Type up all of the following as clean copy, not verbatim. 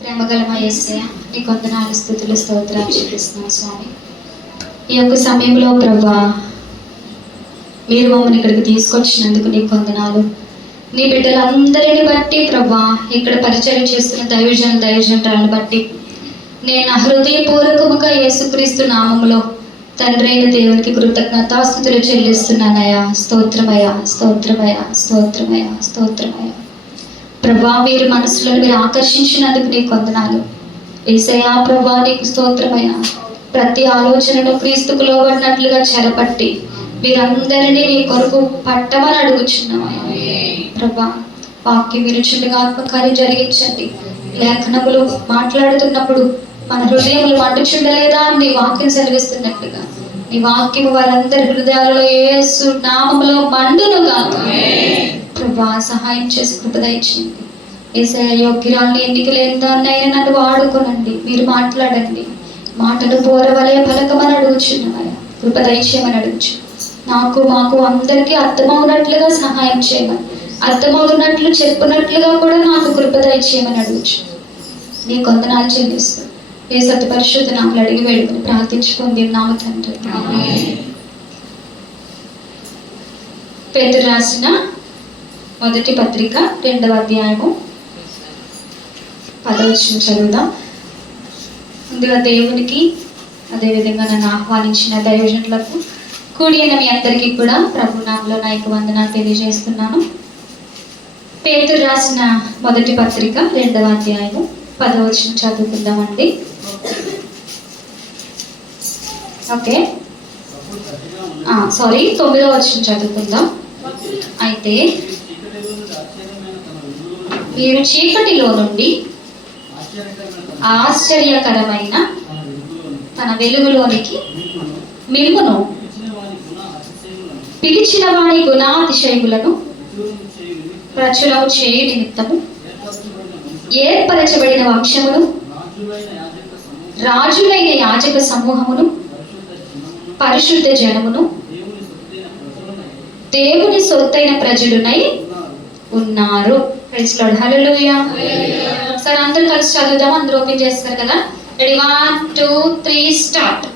ప్రేమగల మా యేసయ్య, నీ వందనాలు, స్తుతులు, స్తోత్రాలు చెల్లిస్తున్నాం స్వామి. ఈ యొక్క సమయంలో ప్రభువా, మీరు మమ్మల్ని ఇక్కడికి తీసుకొచ్చినందుకు నీకు వందనాలు. నీ బిడ్డలందరిని బట్టి ప్రభువా, ఇక్కడ పరిచయం చేస్తున్న దైవజనులను బట్టి నేను నా హృదయపూర్వకముగా యేసుక్రీస్తు నామములో తండ్రి అయిన దేవునికి కృతజ్ఞతాస్తుతులు చెల్లిస్తున్నానయ్యా. స్తోత్రమయ్యా, స్తోత్రమయ్యా, స్తోత్రమయ్యా, స్తోత్రమయ్యా. ప్రభా, మీరు మనసులను మీరు ఆకర్షించినందుకు నీకు వందనాలు. యేసయ్యా ప్రభా, నీకు స్తోత్రమయ్యా. ప్రతి ఆలోచనను క్రీస్తుకు లోబడినట్లుగా చెరపట్టి వీరందరినీ నీ కొరకు పట్టమని అడుగుచున్నామయ్యా. ప్రభా, వాక్యం విరుచుండగా ఆత్మకార్యం జరిగించండి. లేఖనములు మాట్లాడుతున్నప్పుడు మన హృదయములు మండుచుండలేదా అని నీ వాక్యం సెలవిస్తున్నట్లుగా నీ వాక్యం వారందరి హృదయాలలో యేసు నామములో మండునుగా. ప్రభా, సహాయం చేసి కృప దయచేయండి. యేసయ్య, యోగ్యురాల్ని ఎన్నిక లేని దాన్నైనా నన్ను వాడుకోనండి. మీరు మాట్లాడండి. మాటలు బోరవలే పలకమని అడుగుచున్నామయ్యా. కృప దయచేయమని అడుగుచు. నాకు మాకు అందరికీ అర్థమవునట్లుగా సహాయం చేయమని, అర్థమవుతున్నట్లు చెప్పినట్లుగా కూడా నాకు కృప దయచేయమని అడుగుచు. నీ వందనాలు చెల్లిస్తూ ఏ సత్య పరిశుద్ధ నామములో అడిగి వేడుకొని ప్రార్థించుకుంది నామ తండ్రి. పేతురు రాసిన మొదటి పత్రిక 2వ అధ్యాయము 10వ వచనం చదువుదాం. ముందుగా దేవునికి, అదేవిధంగా నన్ను ఆహ్వానించిన దైవజనులకు, కూడి అయిన మీ అందరికీ కూడా ప్రభు నామములో నా యొక్క వందనాలు తెలియజేస్తున్నాను. పేతురు రాసిన మొదటి పత్రిక 2వ అధ్యాయము 10వ వచనం చదువుకుందామండి. ఓకే, 9వ వచనం చదువుకుందాం. అయితే మీరు చీకటిలో నుండి ఆశ్చర్యకరమైన తన వెలుగులోనికి మిమ్మును పిలిచిన వారి గుణాతిశయములను ప్రచురము చేయు నిమిత్తము ఏర్పరచబడిన వంశమును, రాజులైన యాజక సమూహమును, పరిశుద్ధ జనమును, దేవుని సొత్తైన ప్రజలునై ఉన్నారు. ప్రైజ్ లార్డ్, హల్లెలూయా. ఒకసారి అందరూ కలిసి చదువుదాం. అందరూ ఓపెన్ చేస్తారు కదా. Ready, 1 2 3 start.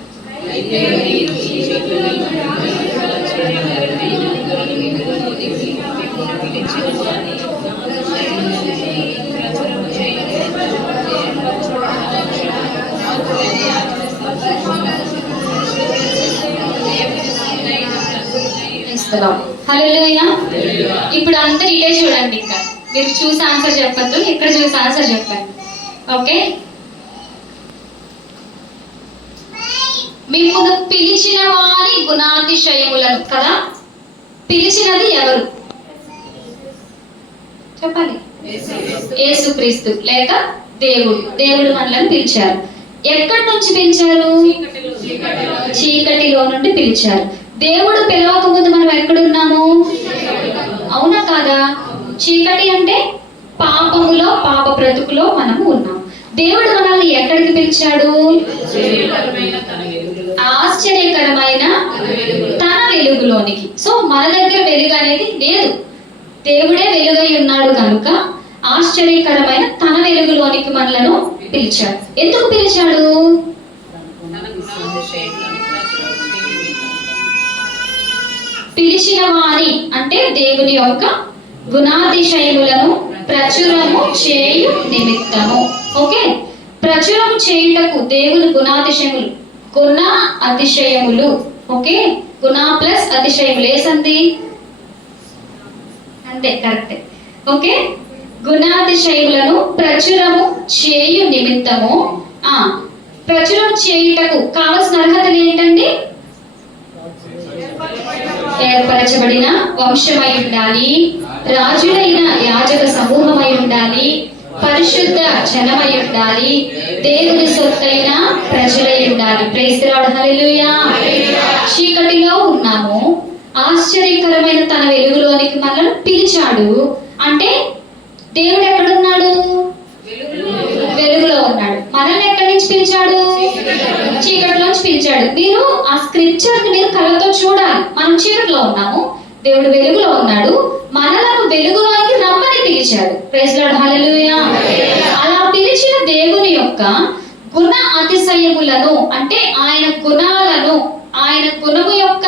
హల్లెలూయా. ఇప్పుడు అందరు ఇదే చూడండి. ఇంకా మీరు చూసి ఆన్సర్ చెప్పద్దు, ఇక్కడ చూసి ఆన్సర్ చెప్పండి. ఓకే, మిమ్మల్ని పిలిచిన వారి గుణాతిశయములను కదా. పిలిచినది ఎవరు చెప్పాలి? యేసుక్రీస్తు లేక దేవుడు. దేవుడు మనల్ని పిలిచారు. ఎక్కడి నుంచి పిలిచారు? చీకటిలో నుండి పిలిచారు. దేవుడు పిలవక ముందు మనం ఎక్కడున్నాము? అవునా కాదా? చీకటి అంటే పాపములో, పాప బ్రతుకులో మనము ఉన్నాము. దేవుడు మనల్ని ఎక్కడికి పిలిచాడు? ఆశ్చర్యకరమైన తన వెలుగులోనికి. సో మన దగ్గర వెలుగు అనేది లేదు, దేవుడే వెలుగై ఉన్నాడు కనుక ఆశ్చర్యకరమైన తన వెలుగులోనికి మనలను పిలిచాడు. ఎందుకు పిలిచాడు? పిలిచిన వారి అంటే దేవుని యొక్క గుణాతిశయములను ప్రచురము చేయు నిమిత్తము. ఓకే, ప్రచురము చేయుటకు దేవుని గుణాతిశయములు, గుణ అతిశయములు. ఓకే, గుణ ప్లస్ అతిశయములు ఏసంది అంతే, కరెక్ట్. ఓకే, గుణాతిశయములను ప్రచురము చేయు నిమిత్తము. ప్రచురం చేయుటకు కావలసిన అర్హతలు ఏంటండి? ఏర్పరచబడిన వంశమై ఉండాలి, రాజులైన యాజక సమూహమై ఉండాలి, పరిశుద్ధ జనమై ఉండాలి, దేవుని సొత్తైన ప్రజలై ఉండాలి. ప్రైజ్ ది లార్డ్, హల్లెలూయా. చీకటిలో ఉన్నాము, ఆశ్చర్యకరమైన తన వెలుగులోనికి మనల్ని పిలిచాడు. అంటే దేవుడు ఎక్కడున్నాడు? వెలుగులో ఉన్నాడు. మనల్ని ఎక్కడి నుంచి పిలిచాడు? చీకటిలోంచి పిలిచాడు. మీరు ఆ స్క్రిప్చర్ ని మీరు కళ్ళతో చూడాలి. మనం చీకటిలో ఉన్నాము, దేవుడు వెలుగులో ఉన్నాడు, మనలను వెలుగులోకి రమ్మని పిలిచాడు. ప్రైజ్ లార్డ్, హల్లెలూయా. అలా పిలిచిన యొక్క గుణ అతిశయములను, అంటే ఆయన గుణాలను, ఆయన గుణము యొక్క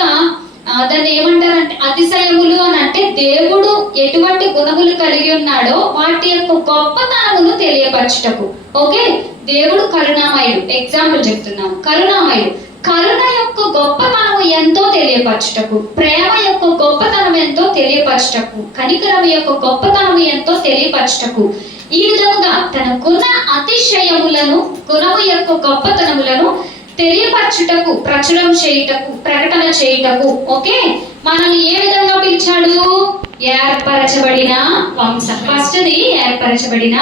దాన్ని ఏమంటారంటే అతిశయములు అని అంటే దేవుడు ఎటువంటి గుణములు కలిగి ఉన్నాడో వాటి యొక్క గొప్పతనమును తెలియపరచుటకు. ఓకే, దేవుడు కరుణామయుడు, ఎగ్జాంపుల్ చెప్తున్నాను, కరుణామయుడు. కరుణ యొక్క గొప్పతనము ఎంతో తెలియపరచుటకు, ప్రేమ యొక్క గొప్పతనం ఎంతో తెలియపరచుటకు, కనికరం యొక్క గొప్పతనము ఎంతో తెలియపరచుటకు, ఈ విధముగా తన గుణ అతిశయములను, గుణము యొక్క గొప్పతనములను తెలియపరచుటకు, ప్రచురం చేయుటకు, ప్రకటన చేయుటకు. ఓకే, మనల్ని ఏ విధంగా పిలిచాడు? ఏర్పరచబడిన వంశం. ఫస్ట్ది ఏర్పరచబడిన,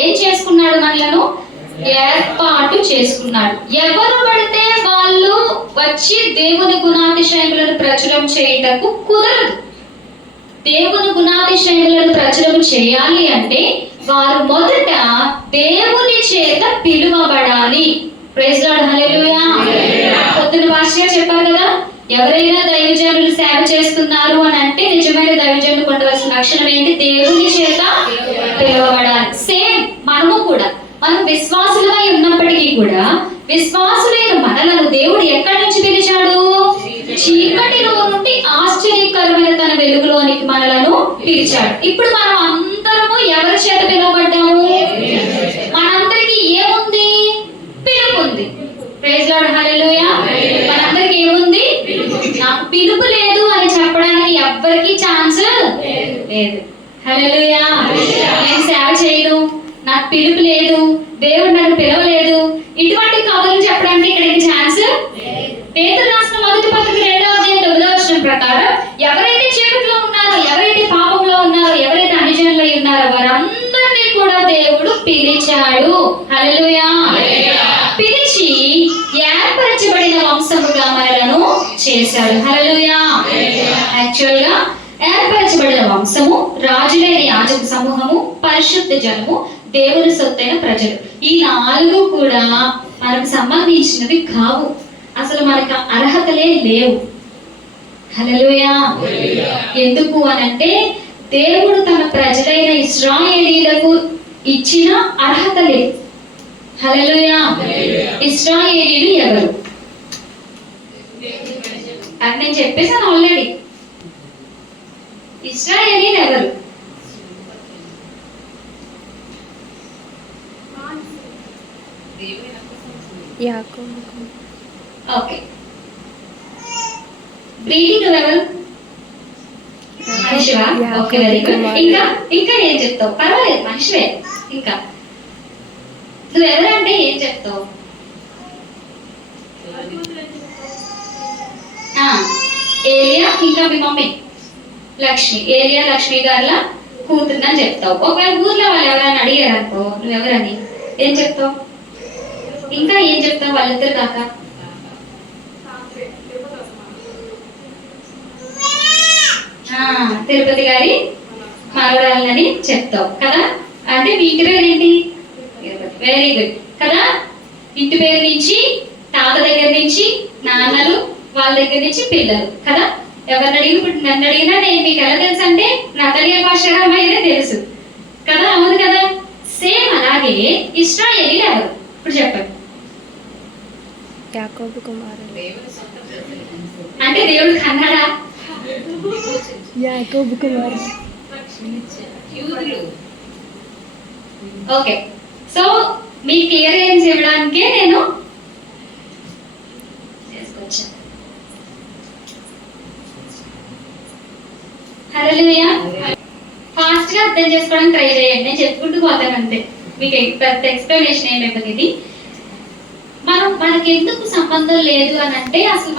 ఏం చేసుకున్నాడు? మనలను ఏర్పాటు చేసుకున్నాడు. ఎవరు పడితే వాళ్ళు వచ్చి దేవుని గుణాతిశయములను ప్రచురం చేయుటకు కుదరదు. దేవుని గుణాతిశయములను ప్రచురం చేయాలి అంటే వారు మొదట దేవుని చేత పిలువబడాలి. ప్రైజ్ లార్డ్, హల్లెలూయా. పొద్దున భాషగా చెప్పారు కదా, ఎవరైనా దైవజనులు సేవ చేస్తున్నారు అని అంటే నిజమైన దైవజనులు పొందవలసిన లక్షణం ఏంటి? దేవుని చేత పిలువబడాలి. సేమ్ మనము కూడా, మనం విశ్వాసులమై ఉన్నప్పటికీ కూడా విశ్వాసులైన మనలను దేవుడు ఎక్కడి నుంచి పిలిచాడు? చీకటిలో నుండి ఆశ్చర్యకరమైన తన వెలుగులోనికి మనలను పిలిచాడు. ఇప్పుడు మనం అందరము ఎవరి చేత పిలువబడ్డాము? మనందరికి ఏముంది? పిలుపు ఉంది. ప్రైజ్ లార్డ్, హల్లెలూయా. మనందరికి ఏముంది? నాకు పిలుపు లేదు అని చెప్పడానికి ఎవ్వరికి ఛాన్స్ లేదు. హల్లెలూయా. నేను సేవ చేయను, నాకు పిలుపు లేదు, దేవుడు నన్ను పిలవలేదు, ఇటువంటి కబుర్లు చెప్పడానికి ఇక్కడికి ఛాన్స్. పేతురు రాసిన మొదటి పత్రిక 2వ అధ్యాయం 9వ వచనం ప్రకారం ఎవరైతే చీకటిలో ఉన్నారో, ఎవరైతే పాపంలో ఉన్నారో, ఎవరైతే అన్యజనులై ఉన్నారో వారందరినీ కూడా దేవుడు పిలిచాడు. హల్లెలూయా. పిలిచి ఏర్పరచబడిన వంశముగా మనలను చేశాడు. హల్లెలూయా. యాక్చువల్ గా ఏర్పరచబడిన వంశము, రాజులైన యాజక సమూహము, పరిశుద్ధ జనము, దేవుని సొత్తైన ప్రజలు. ఈ 4 కూడా మనకు సంబంధించినవి కావు. అసలు మనకు అర్హతలే లేవు. హల్లెలూయా. ఎందుకు అనంటే దేవుడు తన ప్రజలైన ఇశ్రాయేలీలకు ఇచ్చిన అర్హత లేదు. హల్లెలూయా. ఇశ్రాయేలీలు ఎవరు? అది నేను చెప్పేసాను ఆల్రెడీ. ఇశ్రాయేలీలు ఎవరు? ఓకే, బ్రీడింగ్ నువ్వెవరు? మనిషివా? Okay, very good. ఇంకా ఇంకా ఏం చెప్తావు? పర్వాలేదు, మనిషివే. ఇంకా నువ్వెవరంటే ఏం చెప్తావు? ఏలియా, ఇంకా మీ మమ్మీ లక్ష్మి, ఏలియా లక్ష్మి గారిలా కూతురుని చెప్తావు. ఒకవేళ ఊర్లో వాళ్ళు ఎవరైనా అడిగారు అనుకో, నువ్వెవరని ఏం చెప్తావు? ఇంకా ఏం చెప్తావు? వాళ్ళిద్దరు కాక తిరుపతి గారి మనవరాలని చెప్తావు కదా. అంటే మీ ఇంటి పేరు ఏంటి? వెరీ గుడ్ కదా. ఇంటి పేరు నుంచి, తాత దగ్గర నుంచి, నాన్నలు వాళ్ళ దగ్గర నుంచి పిల్లలు కదా. ఎవరిని అడిగిన, ఇప్పుడు నన్ను అడిగినా నేను మీకు ఎలా తెలుసు అంటే నతలియా భాష అమ్మాయినే తెలుసు కదా. అవును కదా. సేమ్ అలాగే ఇశ్రాయేలీలు ఎవరు? ఇప్పుడు చెప్పండి. యాకోబు కుమారుడు. అంటే దేవుడు కన్నాడా? యాకోబు కుమారుడు. ఓకే, సో మీ క్లియరెన్స్ ఇవ్వడానికే నేను చేసుకొచ్చాను. హల్లెలూయా. ఫాస్ట్ గా అర్థం చేసుకోవడానికి ట్రై చేయండి. నేను చెప్పుకుంటూ పోతాను అంతే, మీకు పెద్ద ఎక్స్ప్లెనేషన్ ఏమి ఇవ్వదు. మనకి ఎందుకు సంబంధం లేదు అని అంటే అసలు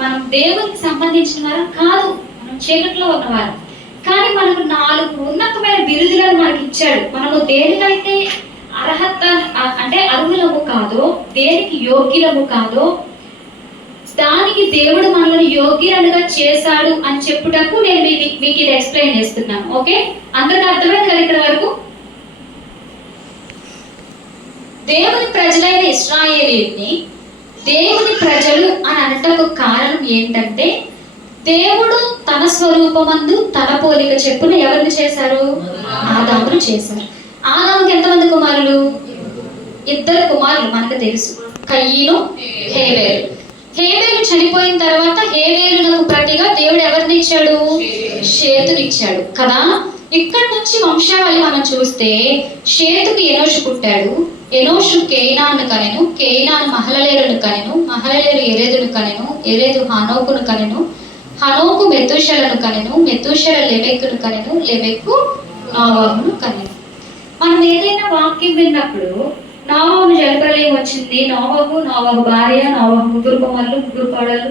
మనం దేవునికి సంబంధించిన వారు కాదు, మనం చీకట్లో ఉన్నవారు. కానీ మనకు 4 ఉన్నతమైన బిరుదులను మనకి ఇచ్చాడు. మనము దేనికైతే అర్హత అంటే అర్హులము కాదో, దేనికి యోగ్యులము కాదో దానికి దేవుడు మనల్ని యోగ్యులుగా చేశాడు అని చెప్పుటకు నేను మీకు ఇది ఎక్స్ప్లెయిన్ చేస్తున్నాను. ఓకే, అందరికి అర్థమైంది కదా ఇక్కడ వరకు? దేవుని ప్రజలైన ఇశ్రాయేలీయుల్ని దేవుని ప్రజలు అని అనటకు కారణం ఏంటంటే దేవుడు తన స్వరూపమందు తన పోలిక చెప్పున ఎవరిని చేశారు? ఆదామును చేశారు. ఆదాముకి ఎంతమంది కుమారులు? ఇద్దరు కుమారులు మనకు తెలుసు, కయ్యను హేబేలు. హేబేలు చనిపోయిన తర్వాత హేబేలునకు ప్రతిగా దేవుడు ఎవరిని ఇచ్చాడు? షేతునిచ్చాడు కదా. ఇక్కడ నుంచి వంశావళి మనం చూస్తే షేతుకు ఎనోషు పుట్టాడు, ఎనోషు కేయినాను కనెను, కేయినాను మహలలేలును కనెను, మహలలేలు ఎరేదును కనెను, ఎరేదు హనోకును కనెను, హనోకు మెతూషలను కనెను, మెతూషల లెమెక్కును కనెను, లెమెక్కు నోవాహును కనెను. మనం ఏదైనా వాక్యం విన్నప్పుడు నోవాహు జలప్రలయం వచ్చింది, నోవాహు భార్య, నోవాహు ముగ్గురు కుమారులు, ముగ్గురు కోడళ్ళు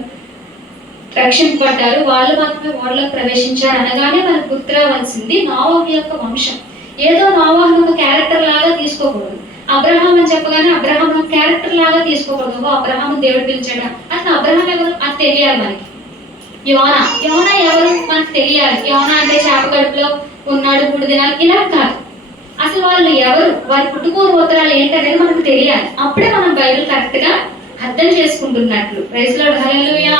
రక్షింపబడ్డారు, వాళ్ళు మాత్రమే ఓడలోకి ప్రవేశించారు అనగానే మనకు గుర్తు రావాల్సింది నోవాహు యొక్క వంశం. ఏదో నోవాహు ఒక క్యారెక్టర్ లాగా తీసుకోకూడదు. అబ్రహాం అని చెప్పగానే అబ్రహాం క్యారెక్టర్ లాగా తీసుకోకూడదు. అబ్రహాం దేవుడు పిలిచాడు, అసలు అబ్రహాం ఎవరు అది తెలియాలి మనకి. యోనా ఎవరు మనకు తెలియాలి. యోనా అంటే చేప కడుపులో ఉన్నాడు 3 దినాలు, ఇలా కాదు. అసలు వాళ్ళు ఎవరు, వారి పుట్టుపూర్వోత్తరాలు ఏంటనేది మనకు తెలియాలి. అప్పుడే మనం బైబిల్ కరెక్ట్ గా అర్థం చేసుకుంటున్నట్లు. ప్రైజ్ లార్డ్, హల్లెలూయా.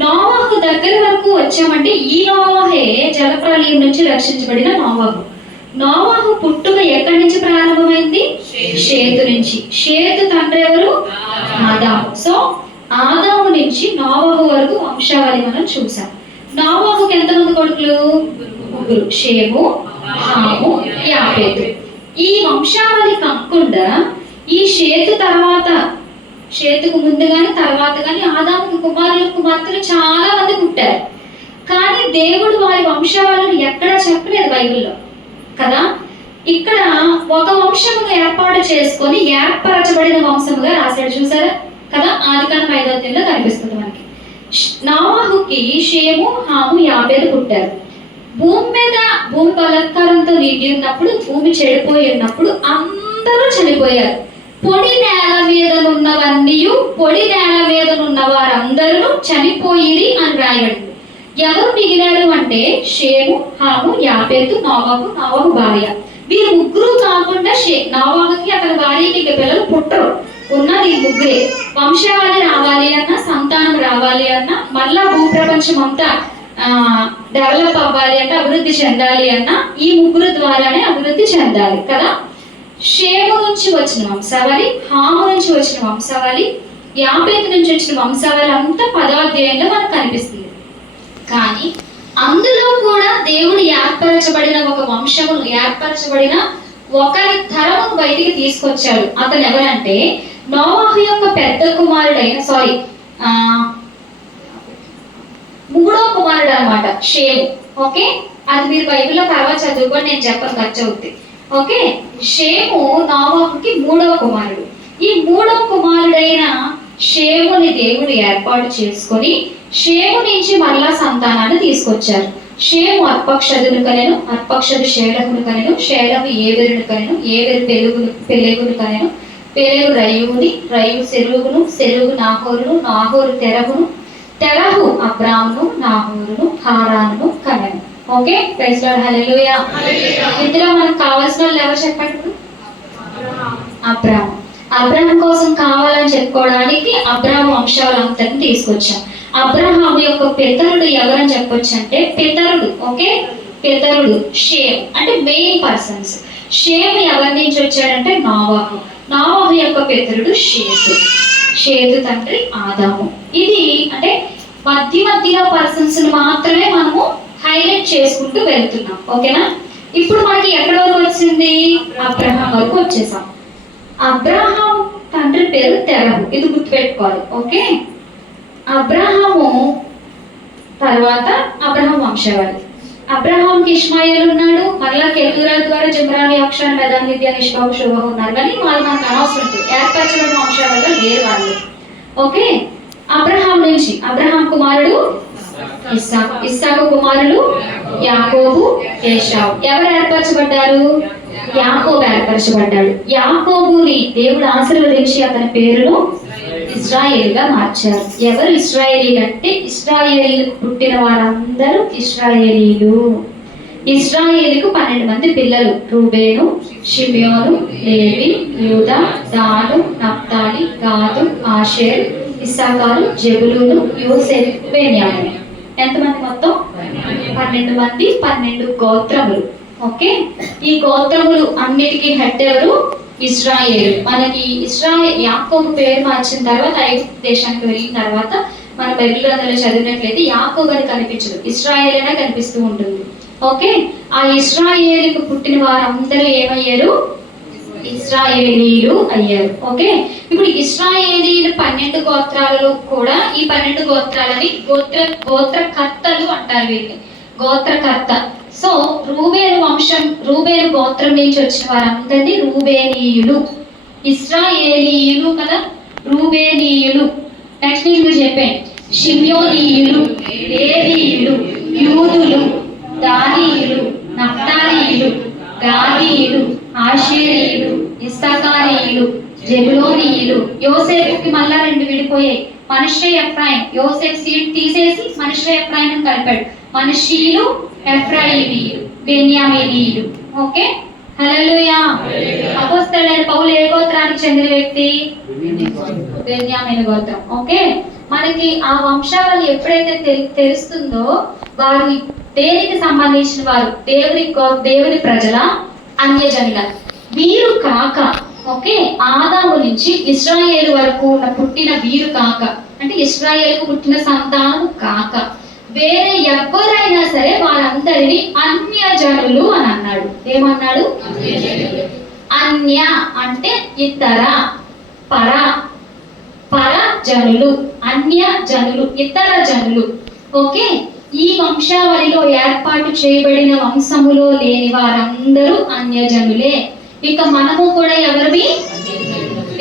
నోవాహు దగ్గర వరకు వచ్చామంటే ఈ నోవాహే జలప్రలయం నుంచి రక్షించబడిన నోవాహు. నోవాహు పుట్టుక ఎక్కడి నుంచి ప్రారంభమైంది? షేతు నుంచి. షేతు తండ్రి ఎవరు? ఆదాము. సో ఆదాము నుంచి నోవాహు వరకు వంశావళి మనం చూసాం. నోవాహుకి ఎంతమంది కొడుకులు? 3, షేము, హాము, యాపేతు. ఈ వంశావళి కాకుండా ఈ షేతు తర్వాత, షేతుకు ముందు కానీ తర్వాత కానీ ఆదాముకి కుమార్తెలు చాలా మంది పుట్టారు. కానీ దేవుడు వారి వంశావళిని ఎక్కడా చెప్పలేదు బైబిల్లో కదా. ఇక్కడ ఒక వంశముగా ఏర్పాటు చేసుకొని ఏర్పరచబడిన వంశముగా రాశాడు, చూసారా కదా. ఆదికాండం 5వ అధ్యాయంలో కనిపిస్తుంది మనకి. నోవాహుకి షేము, హాము, యాపేతు పుట్టారు. భూమి బలత్కారంతో నిండి ఉన్నప్పుడు, భూమి చెడిపోయి ఉన్నప్పుడు అందరూ చనిపోయారు. పొడి నేల మీదనున్నవన్నీ, పొడి నేల మీదనున్న వారందరూ చనిపోయిరి అని రాయబడింది. ఎవరు మిగిలారు అంటే షేము, హాము, యాపేతు, నోవాహు భార్య. వీరు ముగ్గురు కాకుండా నోవాహుకి అతని భార్యకి పిల్లలు పుట్టరు. ఉన్నది ఈ ముగ్గురే. వంశావళి రావాలి అన్నా, సంతానం రావాలి అన్నా, మళ్ళా భూప్రపంచం అంతా డెవలప్ అవ్వాలి అంటే, అభివృద్ధి చెందాలి అన్నా ఈ ముగ్గురు ద్వారానే అభివృద్ధి చెందాలి కదా. షేము నుంచి వచ్చిన వంశావళి, హాము నుంచి వచ్చిన వంశావళి, యాపేతు నుంచి వచ్చిన వంశావళి అంతా 10వ అధ్యాయంలో మనకు కనిపిస్తుంది. కానీ అందులో కూడా దేవుడు ఏర్పరచబడిన ఒక వంశమును, ఏర్పరచబడిన ఒకరి తరమును బయటికి తీసుకొచ్చాడు. అతను ఎవరంటే నోవాహు యొక్క పెద్ద కుమారుడైన మూడో కుమారుడు అన్నమాట, షేము. ఓకే, అది మీరు బైబిల్లో తర్వాత చదువుకొని, నేను చెప్పను, ఖర్చు అవుతుంది. ఓకే, షేము నోవాహుకి 3వ కుమారుడు. ఈ 3వ కుమారుడైన షేముని దేవుడు ఏర్పాటు చేసుకొని షేము నుంచి మరలా సంతానాన్ని తీసుకొచ్చారు. షేము అర్పక్షదును కనెను, అర్పక్షదు షేలహును కనెను, షేలహు ఏబెరును కనెను, ఏబెరు పెలెగును కనెను, పెలెగు రయ్యుని, రయ్యు సెరుగును, సెరుగు నాహోరును, నాహోరు తెరహును, తెరహు అబ్రామును, నాహోరును, హారానును కనెను. ఓకే, ప్రైజ్ లార్డ్, హల్లెలూయా. ఇందులో మనకు కావాల్సిన వాళ్ళు ఎవరు చెప్పండి? అబ్రాము కోసం కావాలని చెప్పుకోవడానికి అబ్రాము వంశావళంతని తీసుకొచ్చాం. అబ్రహాము యొక్క పితరుడు ఎవరని చెప్పొచ్చు అంటే పితరుడు, ఓకే, పితరుడు షేమ్ అంటే మెయిన్ పర్సన్స్. షేమ్ ఎవరి నుంచి వచ్చాడంటే నోవాహు యొక్క పితరుడు షేతు తండ్రి ఆదాము. ఇది అంటే మధ్యలో పర్సన్స్ మాత్రమే మనము హైలైట్ చేసుకుంటూ వెళ్తున్నాం. ఓకేనా? ఇప్పుడు మనకి ఎక్కడి వరకు వచ్చింది? అబ్రహాం వరకు వచ్చేసాం. అబ్రహాం తండ్రి పేరు తెరహు, ఇది గుర్తుపెట్టుకోవాలి. ఓకే, అబ్రహాము తర్వాత అబ్రహాం వంశావళి. అబ్రహాంకి ఇష్మాయేలు ఉన్నాడు, మరలా కెతూరా ద్వారా జిమ్రాను, యక్షాను, మెదాను, మిద్యాను, ఇష్బాకు, షోబహు ఉన్నారు. కానీ వాళ్ళు మనకు అనవసరం, ఏర్పరచబడిన వంశావళిలో లేరు వాళ్ళు. ఓకే, అబ్రహాం కుమారుడు ఇస్సాకు కుమారులు యాకోబు, ఏశావు. ఎవరు ఏర్పరచబడ్డారు? యాకోబు ఏర్పరచబడ్డాడు. యాకోబుని దేవుడు ఆశీర్వదించి అతని పేరును ఇశ్రాయేలుగా మార్చారు. ఎవరు ఇశ్రాయేలీలు అంటే ఇశ్రాయేలు పుట్టిన వారందరూ ఇశ్రాయేలీలు. ఇశ్రాయేలుకు 12 మంది పిల్లలు: రూబేను, షిమ్యోను, లేవి, యూదా, దాను, నఫ్తాలి, గాదు, ఆషేర్, ఇస్సాకారు, జెబులూను, యోసేపు, బెన్యామీను. ఎంతమంది? మొత్తం 12 మంది, 12 గోత్రములు. ఓకే, ఈ గోత్రములు అన్నిటికీ హెడ్ ఎవరు? ఇశ్రాయేలు. మనకి యాకోబు పేరు మార్చిన తర్వాత ఐగుప్తు దేశానికి వెళ్ళిన తర్వాత మన బైబిల్ గ్రంథంలో చదివినట్లయితే యాకోబు అని కనిపించదు, ఇశ్రాయేల్ అనే కనిపిస్తూ ఉంటుంది. ఓకే, ఆ ఇశ్రాయేలుకు పుట్టిన వారందరూ ఏమయ్యారు? ఇశ్రాయేలీలు అయ్యారు. ఓకే, ఇప్పుడు ఇశ్రాయేలీలు 12 గోత్రాలలో కూడా ఈ 12 గోత్రాలని గోత్రకర్తలు అంటారు. వీళ్ళని గోత్రకర్త. సో రూబేను గోత్రం నుంచి వచ్చిన వారందరినీ రూబేనీయులు, ఇశ్రాయేలీయులు కదా, రూబేనీయులు. నెక్స్ట్ మీరు చెప్పండి, షిమ్యోనీయులు, లేవీయులు, యూదులు, దానీయులు, నఫ్తాలీయులు, గాదీయులు, ఆషేరీయులు, ఇస్సాకారీయులు, జెబులోనీయులు. యోసేపుకి మళ్ళా 2 విడిపోయాయి, మనష్షే ఎఫ్రాయిం. యోసేపు సీడ్ తీసేసి మనష్షే ఎఫ్రాయిం కలిపాడు. మనష్షీయులు, ఎఫ్రాయిమీయులు, బెన్యామీనీయులు. ఓకే, హల్లెలూయా. అపోస్తలుడైన పౌలు ఏ గోత్రానికి చెందిన వ్యక్తి? బెన్యామీను గోత్రం. ఓకే, మనకి ఆ వంశావళి ఎప్పుడైతే తెలుస్తుందో వారు దేనికి సంబంధించిన వారు? దేవుని ప్రజల, అన్యజనుల. వీరు కాక, ఓకే, ఆదాము నుంచి ఇశ్రాయేలు వరకు పుట్టిన వీరు కాక, అంటే ఇశ్రాయేలుకు పుట్టిన సంతానం కాక వేరే ఎవరైనా సరే వారందరినీ అన్యజనులు అని అన్నాడు. ఏమన్నాడు? అన్య అంటే ఇతర, పర జనులు, అన్య జనులు, ఇతర జనులు. ఓకే, ఈ వంశావళిలో ఏర్పాటు చేయబడిన వంశములో లేని వారందరూ అన్యజనులే. ఇక మనము కూడా ఎవరివి?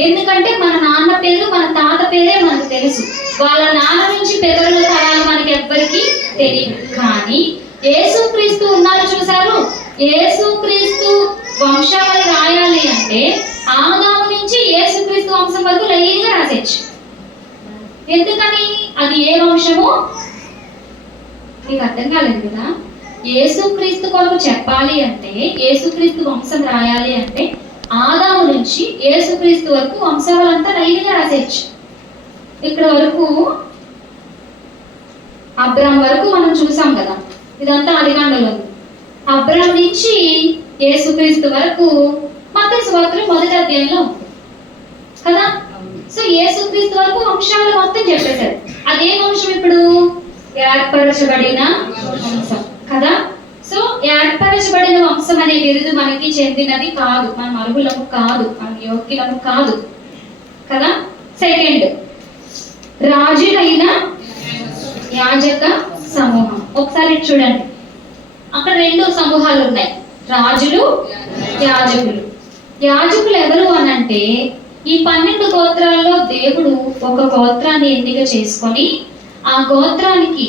ఎందుకంటే మన నాన్న పేరు, మన తాత పేరే మనకు తెలుసు. వాళ్ళ నాన్న నుంచి పెదవుల తరాలు మనకి ఎవ్వరికి తెలియదు. కానీ యేసుక్రీస్తు ఉన్నారు చూసారు, యేసుక్రీస్తు వంశావళి రాయాలి అంటే ఆదాము నుంచి యేసుక్రీస్తు వంశం వరకు లైన్గా రాసేచ్చు. ఎందుకని? అది ఏ వంశము? మీకు అర్థం కాలేదు కదా. యేసుక్రీస్తు కొరకు చెప్పాలి అంటే, యేసుక్రీస్తు వంశం రాయాలి అంటే ఆదాము నుంచి యేసుక్రీస్తు వరకు వంశావళంతా లైన్గా రాసేయచ్చు. ఇక్కడ వరకు అబ్రాం వరకు మనం చూసాం కదా, ఇదంతా ఆదికాండంలో ఉంది. అబ్రాం నుంచి యేసుక్రీస్తు వరకు మత్తయి సువార్తలో 1వ అధ్యాయంలో ఉంది కదా. సో యేసుక్రీస్తు వరకు వంశాలు మొత్తం చెప్పేశారు. అదే వంశం ఇప్పుడు ఏర్పరచబడిన వంశం కదా. సో ఏర్పరచబడిన వంశం అనే బిరుదు మనకి చెందినది కాదు, మన అర్హులము కాదు, మన యోగ్యులము కాదు కదా. సెకండ్, రాజులైన యాజక సమూహం. ఒకసారి చూడండి, అక్కడ 2 సమూహాలు ఉన్నాయి, రాజులు, యాజకులు. యాజకులు ఎవరు అనంటే ఈ 12 గోత్రాల్లో దేవుడు ఒక గోత్రాన్ని ఎన్నిక చేసుకొని ఆ గోత్రానికి